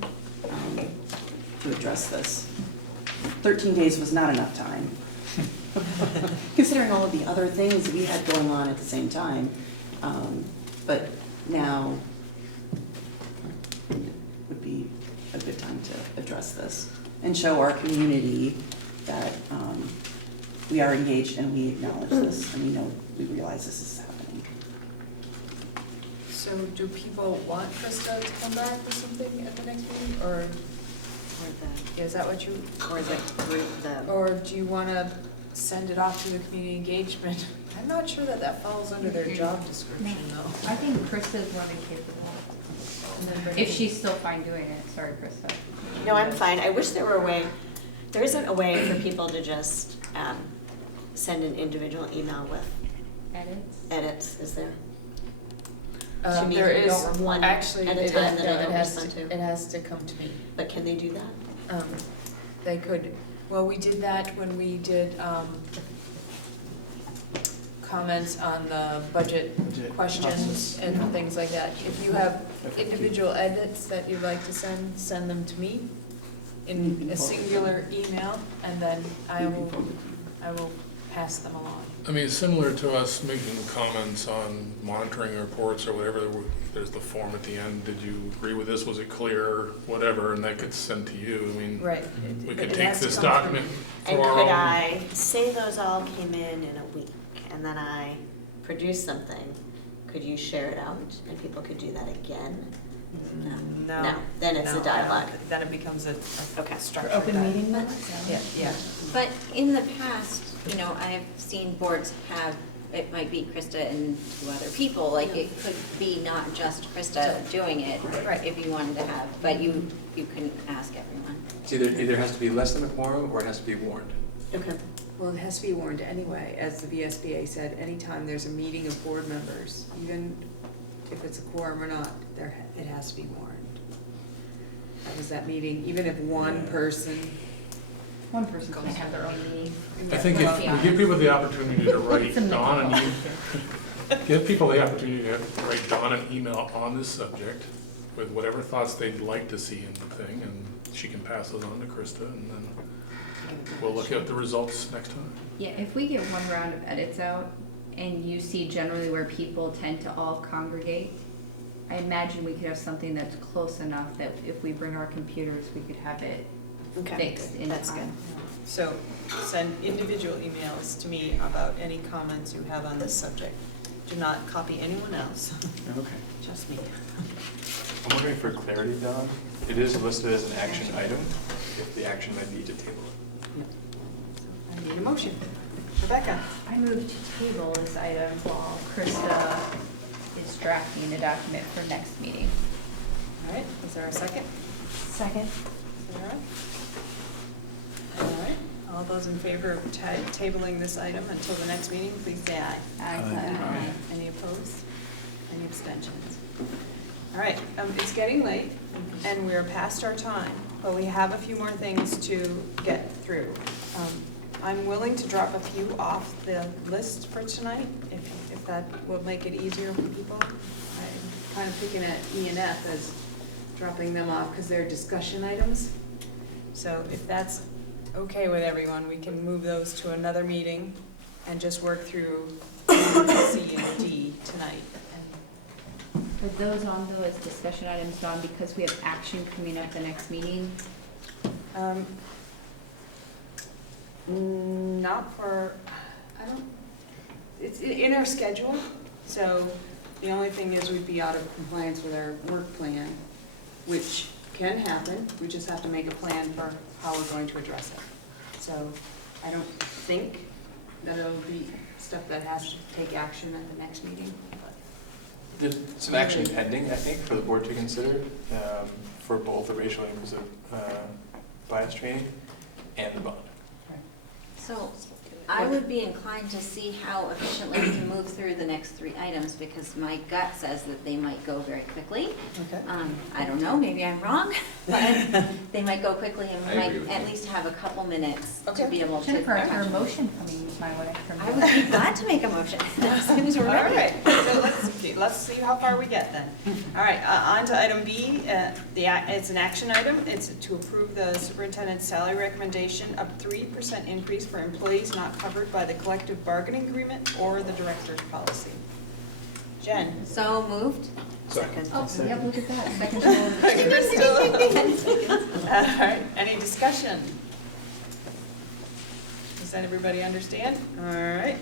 to address this. 13 days was not enough time, considering all of the other things we had going on at the same time. But now would be a good time to address this and show our community that we are engaged and we acknowledge this, and we realize this is happening. So do people want Krista to come back with something at the next meeting, or is that what you? Or the group, or do you want to send it off to the community engagement? I'm not sure that falls under their job description, though. I think Krista's more than capable. If she's still fine doing it. Sorry, Krista. No, I'm fine. I wish there were a way. There isn't a way for people to just send an individual email with edits, is there? To me, There is one actually, at a time that I don't respond to. it has to come to me. But can they do that? They could, well, we did that when we did comments on the budget questions and things like that. If you have individual edits that you'd like to send them to me in a singular email, and then I will pass them along. I mean, it's similar to us making comments on monitoring reports or whatever. There's the form at the end. Did you agree with this? Was it clear? Whatever, and that gets sent to you. I mean, right. We could take this document for and our could own. I say those all came in a week, and then I produced something? Could you share it out, and people could do that again? No. Then it's a dialogue. Then it becomes a structured Open dialogue. meeting minutes? Yeah. But in the past, I have seen boards have, it might be Krista and two other people, like it could be not just Krista doing it, if you wanted to have, but you couldn't ask everyone. It's either has to be less than a quorum or it has to be warned. Okay. Well, it has to be warned anyway, as the VSBA said, anytime there's a meeting of board members, even if it's a quorum or not, it has to be warned. That was that meeting, even if one person can't have their own meeting. I think if we give people the opportunity to write Dawn an email, give people the opportunity to write Dawn an email on this subject with whatever thoughts they'd like to see in the thing, and she can pass those on to Krista, and then we'll look at the results next time. Yeah, if we get one round of edits out and you see generally where people tend to all congregate, I imagine we could have something that's close enough that if we bring our computers, we could have it fixed in That's time. good. So send individual emails to me about any comments you have on this subject. Do not copy anyone else. Okay. Just me. I'm wondering for clarity, Don, it is listed as an action item, if the action might be to table it. I need a motion. Rebecca? I move to table this item while Krista is drafting the document for next meeting. All right, is there a second? Second. Sarah? All right, all those in favor of tabling this item until the next meeting, please say aye. Aye. Any opposed? Any abstentions? All right, it's getting late, and we're past our time, but we have a few more things to get through. I'm willing to drop a few off the list for tonight, if that will make it easier for people. I'm kind of picking at E and F as dropping them off because they're discussion items. So if that's okay with everyone, we can move those to another meeting and just work through C and D tonight. Are those on though as discussion items, Dawn, because we have action coming up the next meeting? Not for, it's in our schedule, so the only thing is we'd be out of compliance with our work plan, which can happen. We just have to make a plan for how we're going to address it. So I don't think that it'll be stuff that has to take action at the next meeting. There's some action pending, I think, for the board to consider, for both the racial and inclusive bias training and the bond. So I would be inclined to see how efficiently we can move through the next 3 items because my gut says that they might go very quickly. Okay. I don't know, maybe I'm wrong, but they might go quickly and we I agree might with at you. least have a couple minutes Okay. to be able to. Jennifer, is there a motion coming my way from I would be glad to make a motion as soon as we're All ready. right, so let's see how far we get then. All right, on to item B, it's an action item. It's to approve the superintendent's salary recommendation of 3% increase for employees not covered by the collective bargaining agreement or the director's policy. Jen? So moved. Second. Oh, yeah, look at that. Second. All right, any discussion? Does that everybody understand? All right.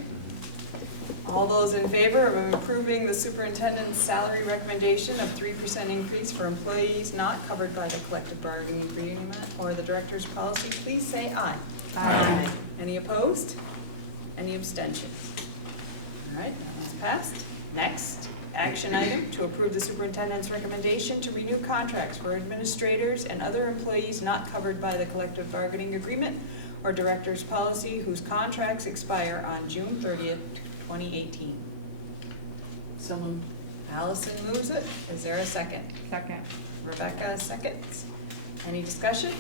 All those in favor of approving the superintendent's salary recommendation of 3% increase for employees not covered by the collective bargaining agreement or the director's policy, please say aye. Aye. Any opposed? Any abstentions? All right, that one's passed. Next, action item to approve the superintendent's recommendation to renew contracts for administrators and other employees not covered by the collective bargaining agreement or director's policy whose contracts expire on June 30th, 2018. Someone, Allison moves it. Is there a second? Second. Rebecca seconds. Any discussion?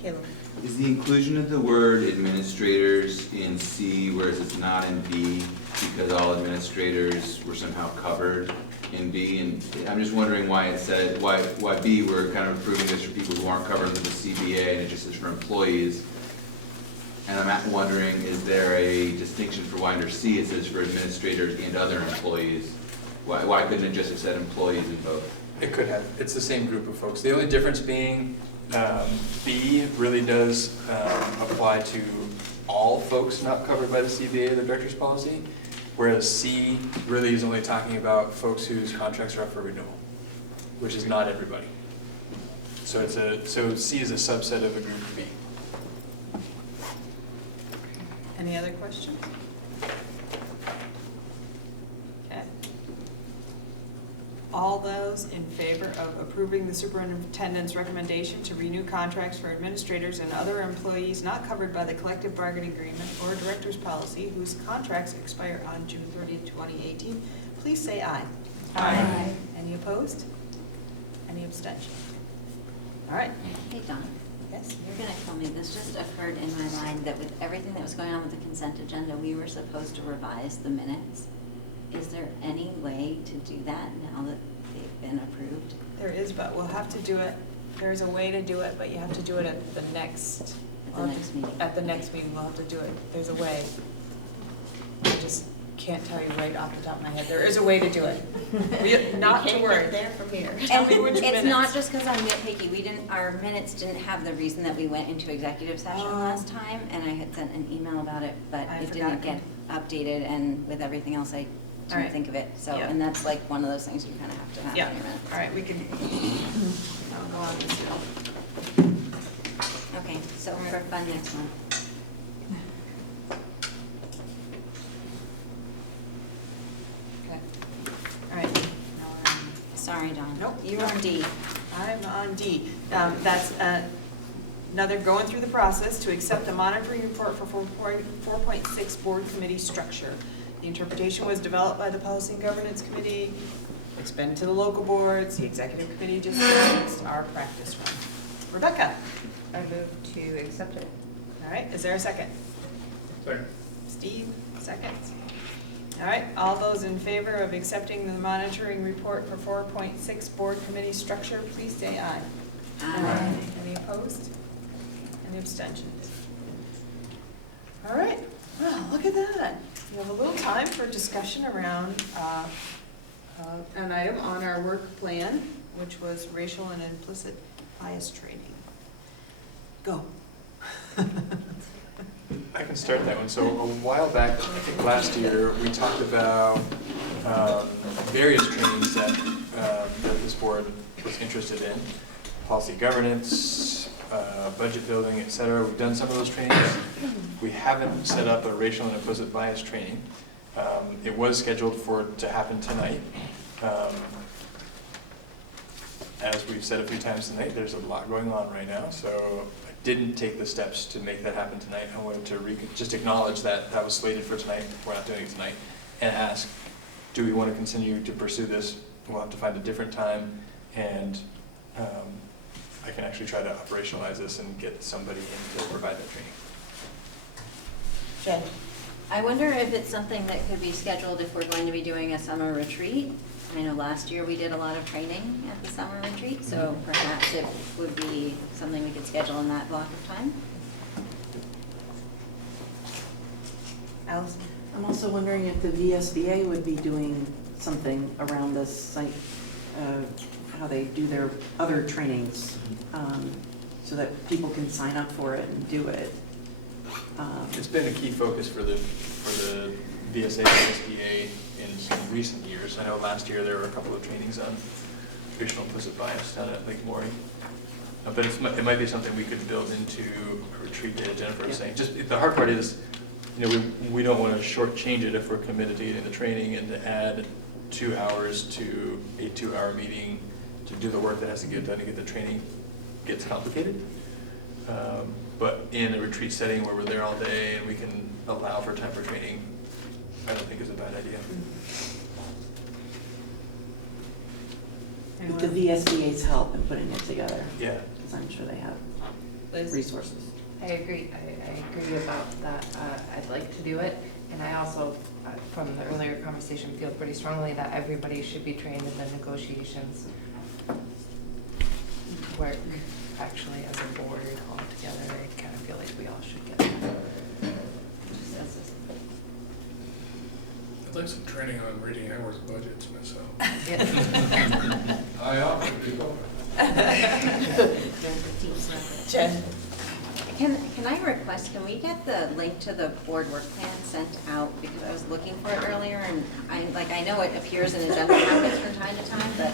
Caleb? Is the inclusion of the word administrators in C, whereas it's not in B, because all administrators were somehow covered in B? And I'm just wondering why it said, why B, we're kind of approving this for people who aren't covered under the CBA, and it just is for employees. And I'm wondering, is there a distinction for why under C it says for administrators and other employees? Why couldn't it just have said employees in both? It could have. It's the same group of folks. The only difference being B really does apply to all folks not covered by the CBA or the director's policy, whereas C really is only talking about folks whose contracts are up for renewal, which is not everybody. So C is a subset of a group B. Any other questions? Okay. All those in favor of approving the superintendent's recommendation to renew contracts for administrators and other employees not covered by the collective bargaining agreement or director's policy whose contracts expire on June 30th, 2018, please say aye. Aye. Any opposed? Any abstention? All right. Hey, Dawn. Yes? You're going to tell me, this just occurred in my mind that with everything that was going on with the consent agenda, we were supposed to revise the minutes. Is there any way to do that now that they've been approved? There is, but we'll have to do it. There's a way to do it, but you have to do it at the next meeting. At the next meeting, we'll have to do it. There's a way. I just can't tell you right off the top of my head. There is a way to do it. Not to worry. There from here. Tell me which minutes. It's not just because I'm nitpicky. Our minutes didn't have the reason that we went into executive session last time, and I had sent an email about it, but it didn't get updated, and with everything else, I to Alright. think of it, so, Yeah. and that's like one of those things you kind of have to have Yeah. in your minutes. All right, we can, I'll go on this now. Okay, so for fun next month. Okay. All right. Sorry, Dawn. Nope. You were on D. I'm on D. That's another going through the process to accept the monitoring report for 4.6 board committee structure. The interpretation was developed by the Policy and Governance Committee. It's been to the local boards. The executive committee just announced our practice run. Rebecca. I move to accept it. All right, is there a second? Second. Steve, seconds. All right, all those in favor of accepting the monitoring report for 4.6 board committee structure, please say aye. Aye. Any opposed? Any abstentions? All right, well, look at that. We have a little time for discussion around an item on our work plan, which was racial and implicit bias training. Go. I can start that one. So a while back, I think last year, we talked about various trainings that this board was interested in. Policy governance, budget building, et cetera. We've done some of those trainings. We haven't set up a racial and implicit bias training. It was scheduled for it to happen tonight. As we've said a few times tonight, there's a lot going on right now, so I didn't take the steps to make that happen tonight. I wanted to just acknowledge that that was slated for tonight, we're not doing it tonight, and ask, do we want to continue to pursue this? We'll have to find a different time, and I can actually try to operationalize this and get somebody in to provide that training. Jen. I wonder if it's something that could be scheduled if we're going to be doing a summer retreat. I know last year we did a lot of training at the summer retreat, so perhaps it would be something we could schedule in that block of time. Allison? I'm also wondering if the VSBA would be doing something around this, like how they do their other trainings, so that people can sign up for it and do it. It's been a key focus for the VSA and SBA in some recent years. I know last year there were a couple of trainings on racial implicit bias down at Lake Maury. But it might be something we could build into a retreat that Jennifer was saying. Just the hard part is, we don't want to shortchange it if we're committed to getting the training, and to add 2 hours to a 2-hour meeting to do the work that has to get done to get the training gets complicated. But in a retreat setting where we're there all day and we can allow for time for training, I don't think is a bad idea. With the VSBA's help in putting it together. Yeah. Because I'm sure they have Liz? resources. I agree. I agree about that. I'd like to do it. And I also, from the earlier conversation, feel pretty strongly that everybody should be trained in the negotiations work, actually, as a board all together. I kind of feel like we all should get that. I'd like some training on reading hours budgets myself. I offer people. Jen? Can I request, can we get the link to the board work plan sent out? Because I was looking for it earlier, and I know it appears in agenda packets from time to time, but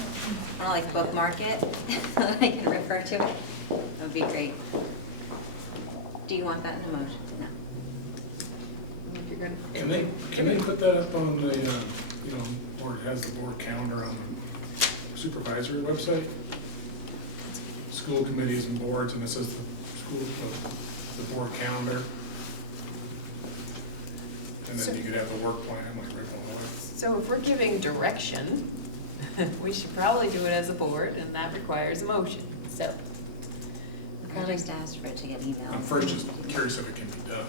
I want to bookmark it so that I can refer to it. That would be great. Do you want that in a motion? No. Can they put that up on the, or it has the board calendar on the supervisory website? School committees and boards, and it says the board calendar. And then you could have the work plan, like right below it. So if we're giving direction, we should probably do it as a board, and that requires a motion, so. I just asked for it to get emailed. I'm first just curious if it can be done.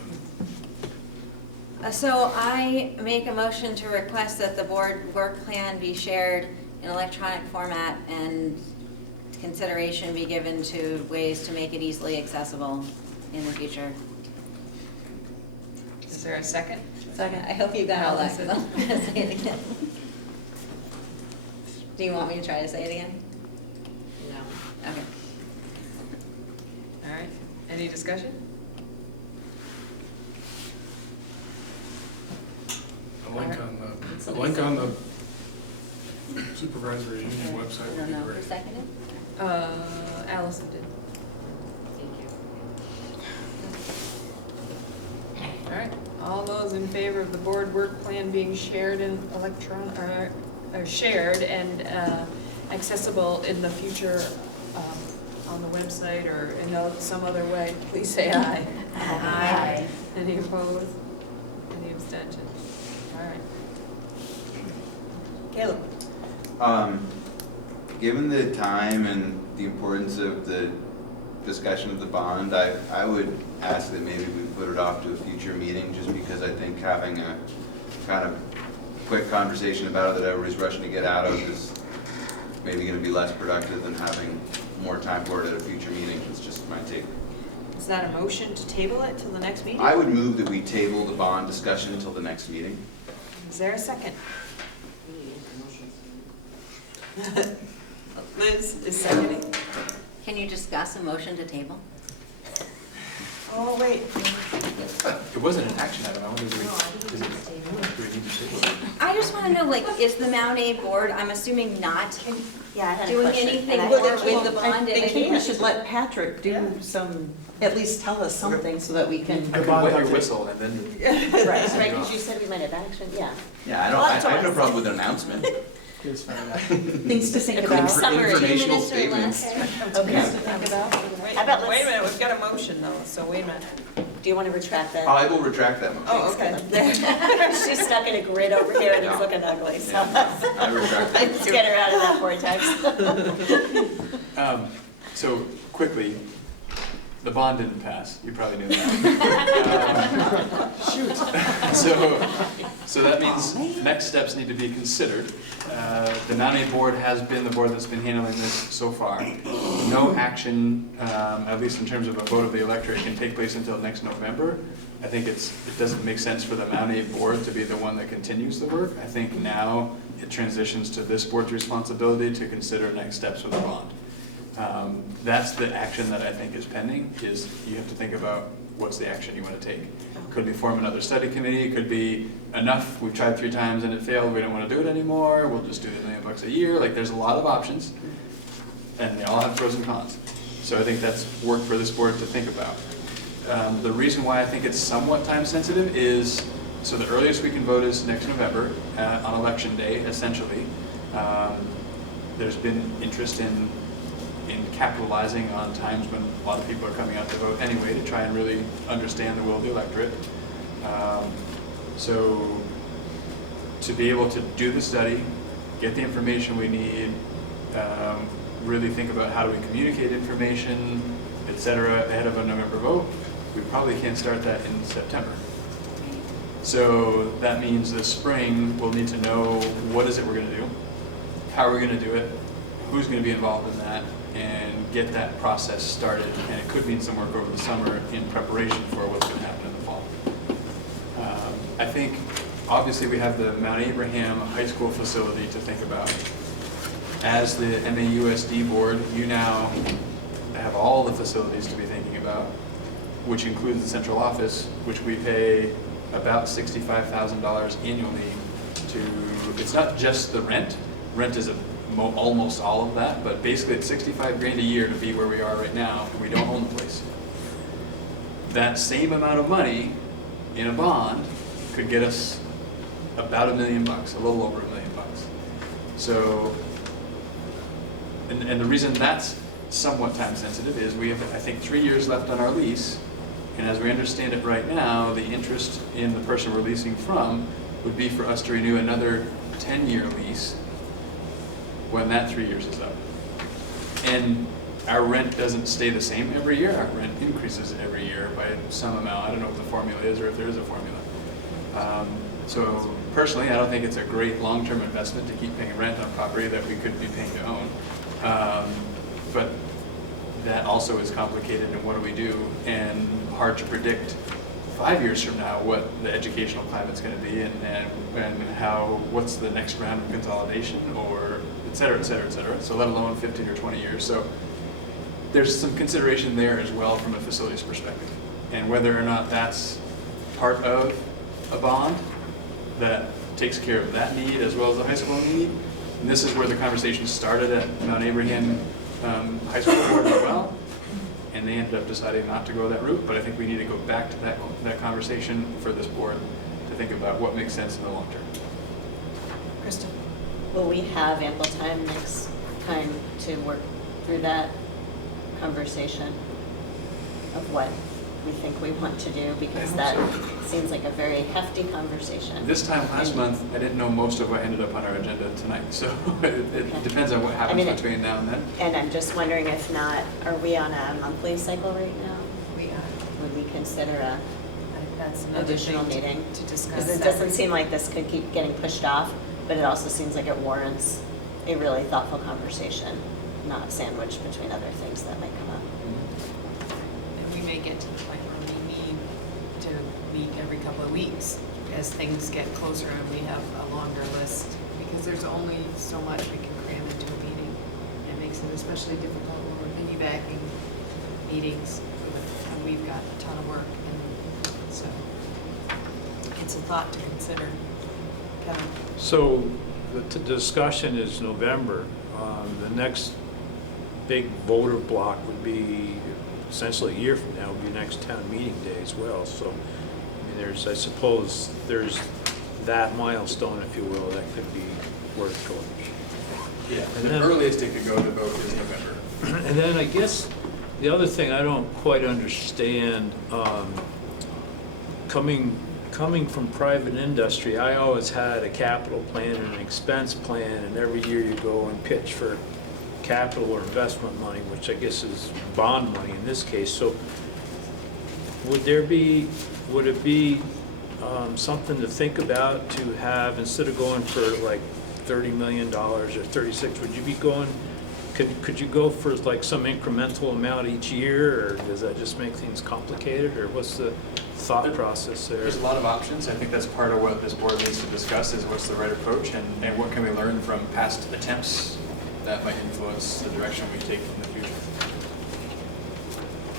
So I make a motion to request that the board work plan be shared in electronic format and consideration be given to ways to make it easily accessible in the future. Is there a second? Second. I hope you got all that, 'cause I'm gonna say it again. Do you want me to try to say it again? No. Okay. All right, any discussion? A link on the A link on the supervisory union website I would don't be know who great. seconded. Allison did. All right, all those in favor of the board work plan being shared in shared and accessible in the future on the website or in some other way, please say aye. Aye. Any opposed? Any abstentions? All right. Caleb? Given the time and the importance of the discussion of the bond, I would ask that maybe we put it off to a future meeting, just because I think having a kind of quick conversation about it that everybody's rushing to get out of is maybe going to be less productive than having more time for it at a future meeting. It's just my take. Is that a motion to table it till the next meeting? I would move that we table the bond discussion until the next meeting. Is there a second? Liz is seconding. Can you discuss a motion to table? Oh, wait. It wasn't an action item. I wonder do we need to table it? I just want to know, like, is the Mount A board, I'm assuming not Yeah, I had a doing question. anything And I- more with the bond? I think we should let Patrick do some, at least tell us something so that we can. I could wet your whistle and then. Right, because you said we might have action, yeah. Yeah, I have no problem with an announcement. Things to think A about. quick summary. Informational 2 minutes or statements. less. Okay. Things to think about. Wait How about wait a let's- minute, we've got a motion though, so wait a minute. Do you want to retract that? I will retract that motion. Oh, okay. She's stuck in a grid over here and it's looking ugly, so. Yeah, I retract that. Let's get her out of that vortex. So quickly, the bond didn't pass. You probably knew that. Shoot. So that means next steps need to be considered. The Mount A board has been the board that's been handling this so far. No action, at least in terms of a vote of the electorate, can take place until next November. I think it doesn't make sense for the Mount A board to be the one that continues the work. I think now it transitions to this board's responsibility to consider next steps with the bond. That's the action that I think is pending, is you have to think about what's the action you want to take. Could be form another study committee, it could be enough, we've tried 3 times and it failed, we don't want to do it anymore, we'll just do the $1 million a year. Like, there's a lot of options, and they all have pros and cons. So I think that's work for this board to think about. The reason why I think it's somewhat time sensitive is, so the earliest we can vote is next November, on election day, essentially. There's been interest in capitalizing on times when a lot of people are coming out to vote anyway, to try and really understand the will of the electorate. So to be able to do the study, get the information we need, really think about how do we communicate information, et cetera, ahead of a November vote, we probably can't start that in September. So that means this spring we'll need to know what is it we're going to do, how are we going to do it, who's going to be involved in that, and get that process started. And it could mean some work over the summer in preparation for what's going to happen in the fall. I think, obviously, we have the Mount Abraham High School facility to think about. As the MAUSD board, you now have all the facilities to be thinking about, which includes the central office, which we pay about $65,000 annually to. It's not just the rent. Rent is almost all of that, but basically it's $65,000 a year to be where we are right now, and we don't own the place. That same amount of money in a bond could get us about $1 million, a little over $1 million. So, and the reason that's somewhat time sensitive is we have, I think, 3 years left on our lease, and as we understand it right now, the interest in the person we're leasing from would be for us to renew another 10-year lease when that 3 years is up. And our rent doesn't stay the same every year. Our rent increases every year by some amount. I don't know what the formula is or if there is a formula. So personally, I don't think it's a great long-term investment to keep paying rent on property that we could be paying to own. But that also is complicated, and what do we do? And hard to predict 5 years from now what the educational climate's going to be, and how, what's the next round of consolidation, or et cetera, et cetera, et cetera. So let alone 15 or 20 years. So there's some consideration there as well from a facilities perspective, and whether or not that's part of a bond that takes care of that need as well as the high school need. And this is where the conversation started at Mount Abraham High School Board as well. And they ended up deciding not to go that route, but I think we need to go back to that conversation for this board to think about what makes sense in the long term. Kristen? Will we have ample time next time to work through that conversation of what we think we want to do? Because that seems like a very hefty conversation. This time last month, I didn't know most of what ended up on our agenda tonight, so it depends on what happens between now and then. And I'm just wondering if not, are we on a monthly cycle right now? We are. Would we consider a That's another additional thing meeting? to discuss. Because it doesn't seem like this could keep getting pushed off, but it also seems like it warrants a really thoughtful conversation, not sandwiched between other things that might come up. And we may get to the point where we need to meet every couple of weeks as things get closer and we have a longer list, because there's only so much we can cram into a meeting. It makes it especially difficult when we're piggybacking meetings and we've got a ton of work, and so it's a thought to consider. Kevin? So the discussion is November. The next big voter block would be essentially a year from now, would be next town meeting day as well. So I mean, I suppose there's that milestone, if you will, that could be worked towards. Yeah, and the earliest it could go to vote is November. And then I guess the other thing I don't quite understand, coming from private industry, I always had a capital plan and an expense plan, and every year you go and pitch for capital or investment money, which I guess is bond money in this case. So would it be something to think about to have, instead of going for like $30 million or 36, would you be going, could you go for like some incremental amount each year, or does that just make things complicated, or what's the thought process there? There's a lot of options. I think that's part of what this board needs to discuss, is what's the right approach and what can we learn from past attempts that might influence the direction we take in the future.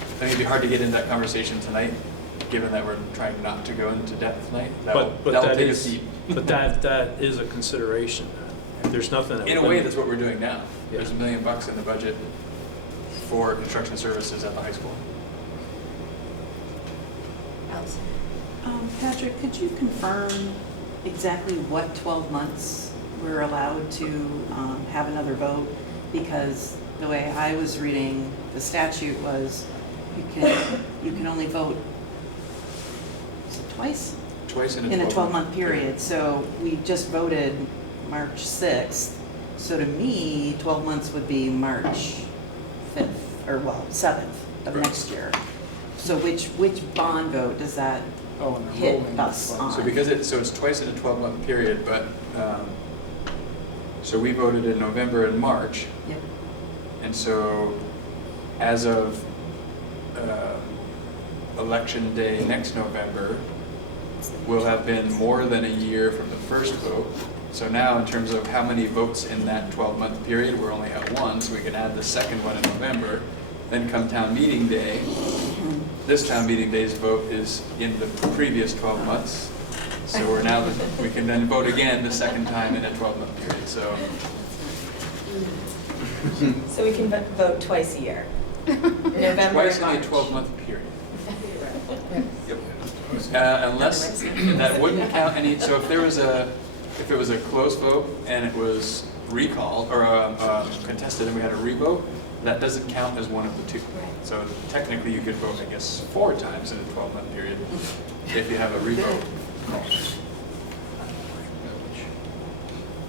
I think it'd be hard to get into that conversation tonight, given that we're trying not to go into depth tonight. But that is a consideration. There's nothing that in a way, that's what we're doing now. Yeah. There's $1 million in the budget for construction services at the high school. Allison? Patrick, could you confirm exactly what 12 months we're allowed to have another vote? Because the way I was reading the statute was you can only vote, is it twice? Twice in a 12-month period. So we just voted March 6th. So to me, 12 months would be March 5th, or well, 7th of next year. So which bond vote does that hit us on? So because it's twice in a 12-month period, but so we voted in November and March. Yep. And so as of election day next November, will have been more than a year from the first vote. So now in terms of how many votes in that 12-month period, we're only at one, so we can add the second one in November. Then come town meeting day, this town meeting day's vote is in the previous 12 months. So we can then vote again the second time in a 12-month period, so. So we can vote twice a year. November Twice in and a March. 12-month period. Yep. Unless, that wouldn't count any, so if it was a close vote and it was recalled or contested and we had a revote, that doesn't count as one of the two. So technically you could vote, I guess, 4 times in a 12-month period if you have a revote.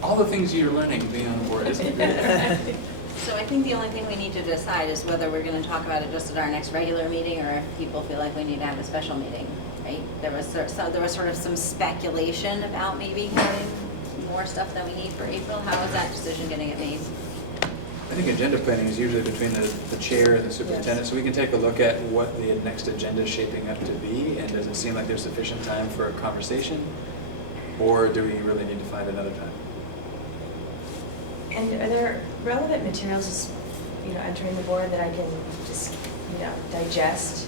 All the things you're learning being on the board, isn't it? So I think the only thing we need to decide is whether we're going to talk about it just at our next regular meeting, or if people feel like we need to have a special meeting, right? There was sort of some speculation about maybe having more stuff that we need for April. How is that decision going to get made? I think agenda planning is usually between the chair and the superintendent, so we can take a look at what the next agenda is shaping up to be, and does it seem like there's sufficient time for a conversation, or do we really need to find another time? And are there relevant materials just, entering the board that I can just, digest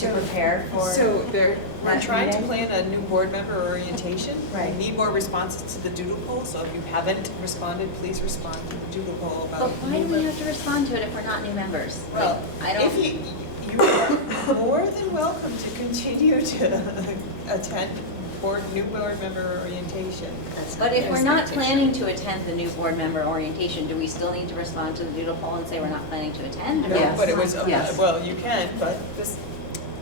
to prepare for? So there We're trying to plan a new board member orientation. Right. We need more responses to the doodle poll, so if you haven't responded, please respond to the doodle poll about. But why do we have to respond to it if we're not new members? Well, I don't. if you are more than welcome to continue to attend new board member orientation. But if we're not planning to attend the new board member orientation, do we still need to respond to the doodle poll and say we're not planning to attend? No, Or- but it was, Yes. well, you can, but this,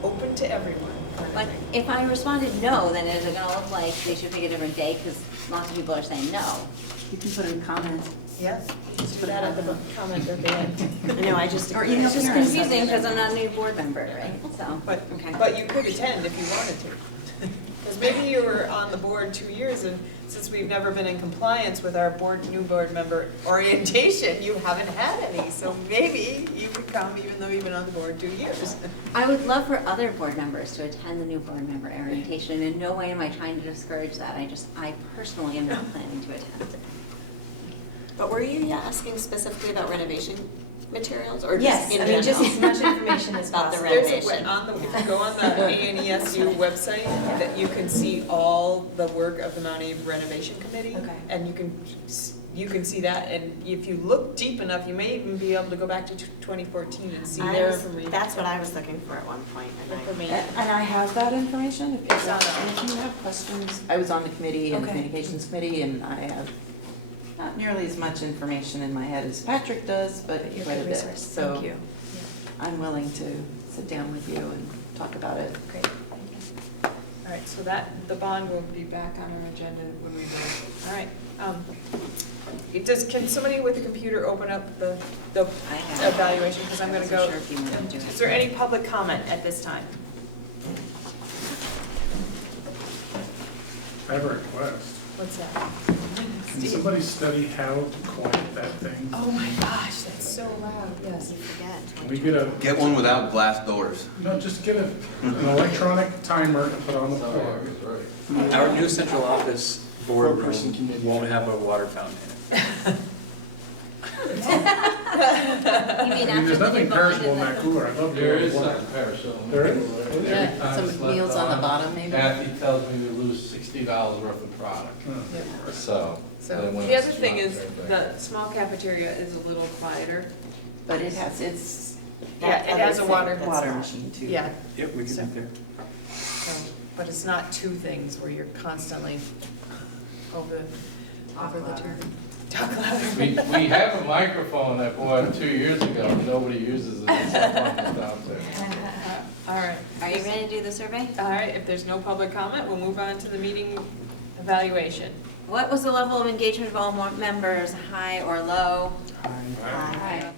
open to everyone. kind of Like, thing. if I responded no, then is it gonna look like they should pick a different day, because lots of people are saying no? You can put in comments. Yeah, just do that at the comment at the end. I know, I just. Or email It's just parents. confusing, because I'm not a new board member, right? So, But, okay. but you could attend if you wanted to. Because maybe you were on the board 2 years, and since we've never been in compliance with our new board member orientation, you haven't had any. So maybe you could come even though you've been on the board 2 years. I would love for other board members to attend the new board member orientation. In no way am I trying to discourage that. I personally am not planning to attend. But were you asking specifically about renovation materials or Yes, just in I mean, just general? as much information as About the possible. There's renovation. if you go on the ANESU website, that you can see all the work of the Mount Abe Renovation Committee. Okay. And you can see that, and if you look deep enough, you may even be able to go back to 2014 and see their information. That's what I was looking for at one point. And I have that information, if It's on if you have questions. I was on the committee and the Okay. communications committee, and I have not nearly as much information in my head as Patrick does, but You're quite a good bit. resource. So Thank you. I'm willing to sit down with you and talk about it. Great. All right, so the bond will be back on our agenda when we vote. All right. Can somebody with a computer open up the I have. evaluation, because I'm gonna I wasn't go. sure if you wanted to do it. Is there any public comment at this time? I have a request. What's that? Can somebody study how to coin that thing? Oh my gosh, that's so loud, yes. Can we get a, Get one without glass doors. no, just get an electronic timer to put on the floor. Our new central office boardroom Four-person committee. won't have a water fountain in it. You mean I mean, there's nothing perishable in that cooler. I'd love to. There have is water. something perishable. There is? Every time Some it's left meals on the bottom, maybe? Kathy tells me we lose $60 worth of product, Oh. so. So then when the it's other thing not, is, same thing. the small cafeteria is a little quieter. But it has, it's. Yeah, it has a water. Water machine too. Yeah, Yep, we can So- be there. but it's not two things where you're constantly over the two. Talk louder. We have a microphone that bought 2 years ago, and nobody uses it, it's up on the downstairs. All right. Are you ready to do the survey? All right, if there's no public comment, we'll move on to the meeting evaluation. What was the level of engagement of all members, high or low? Hi. High.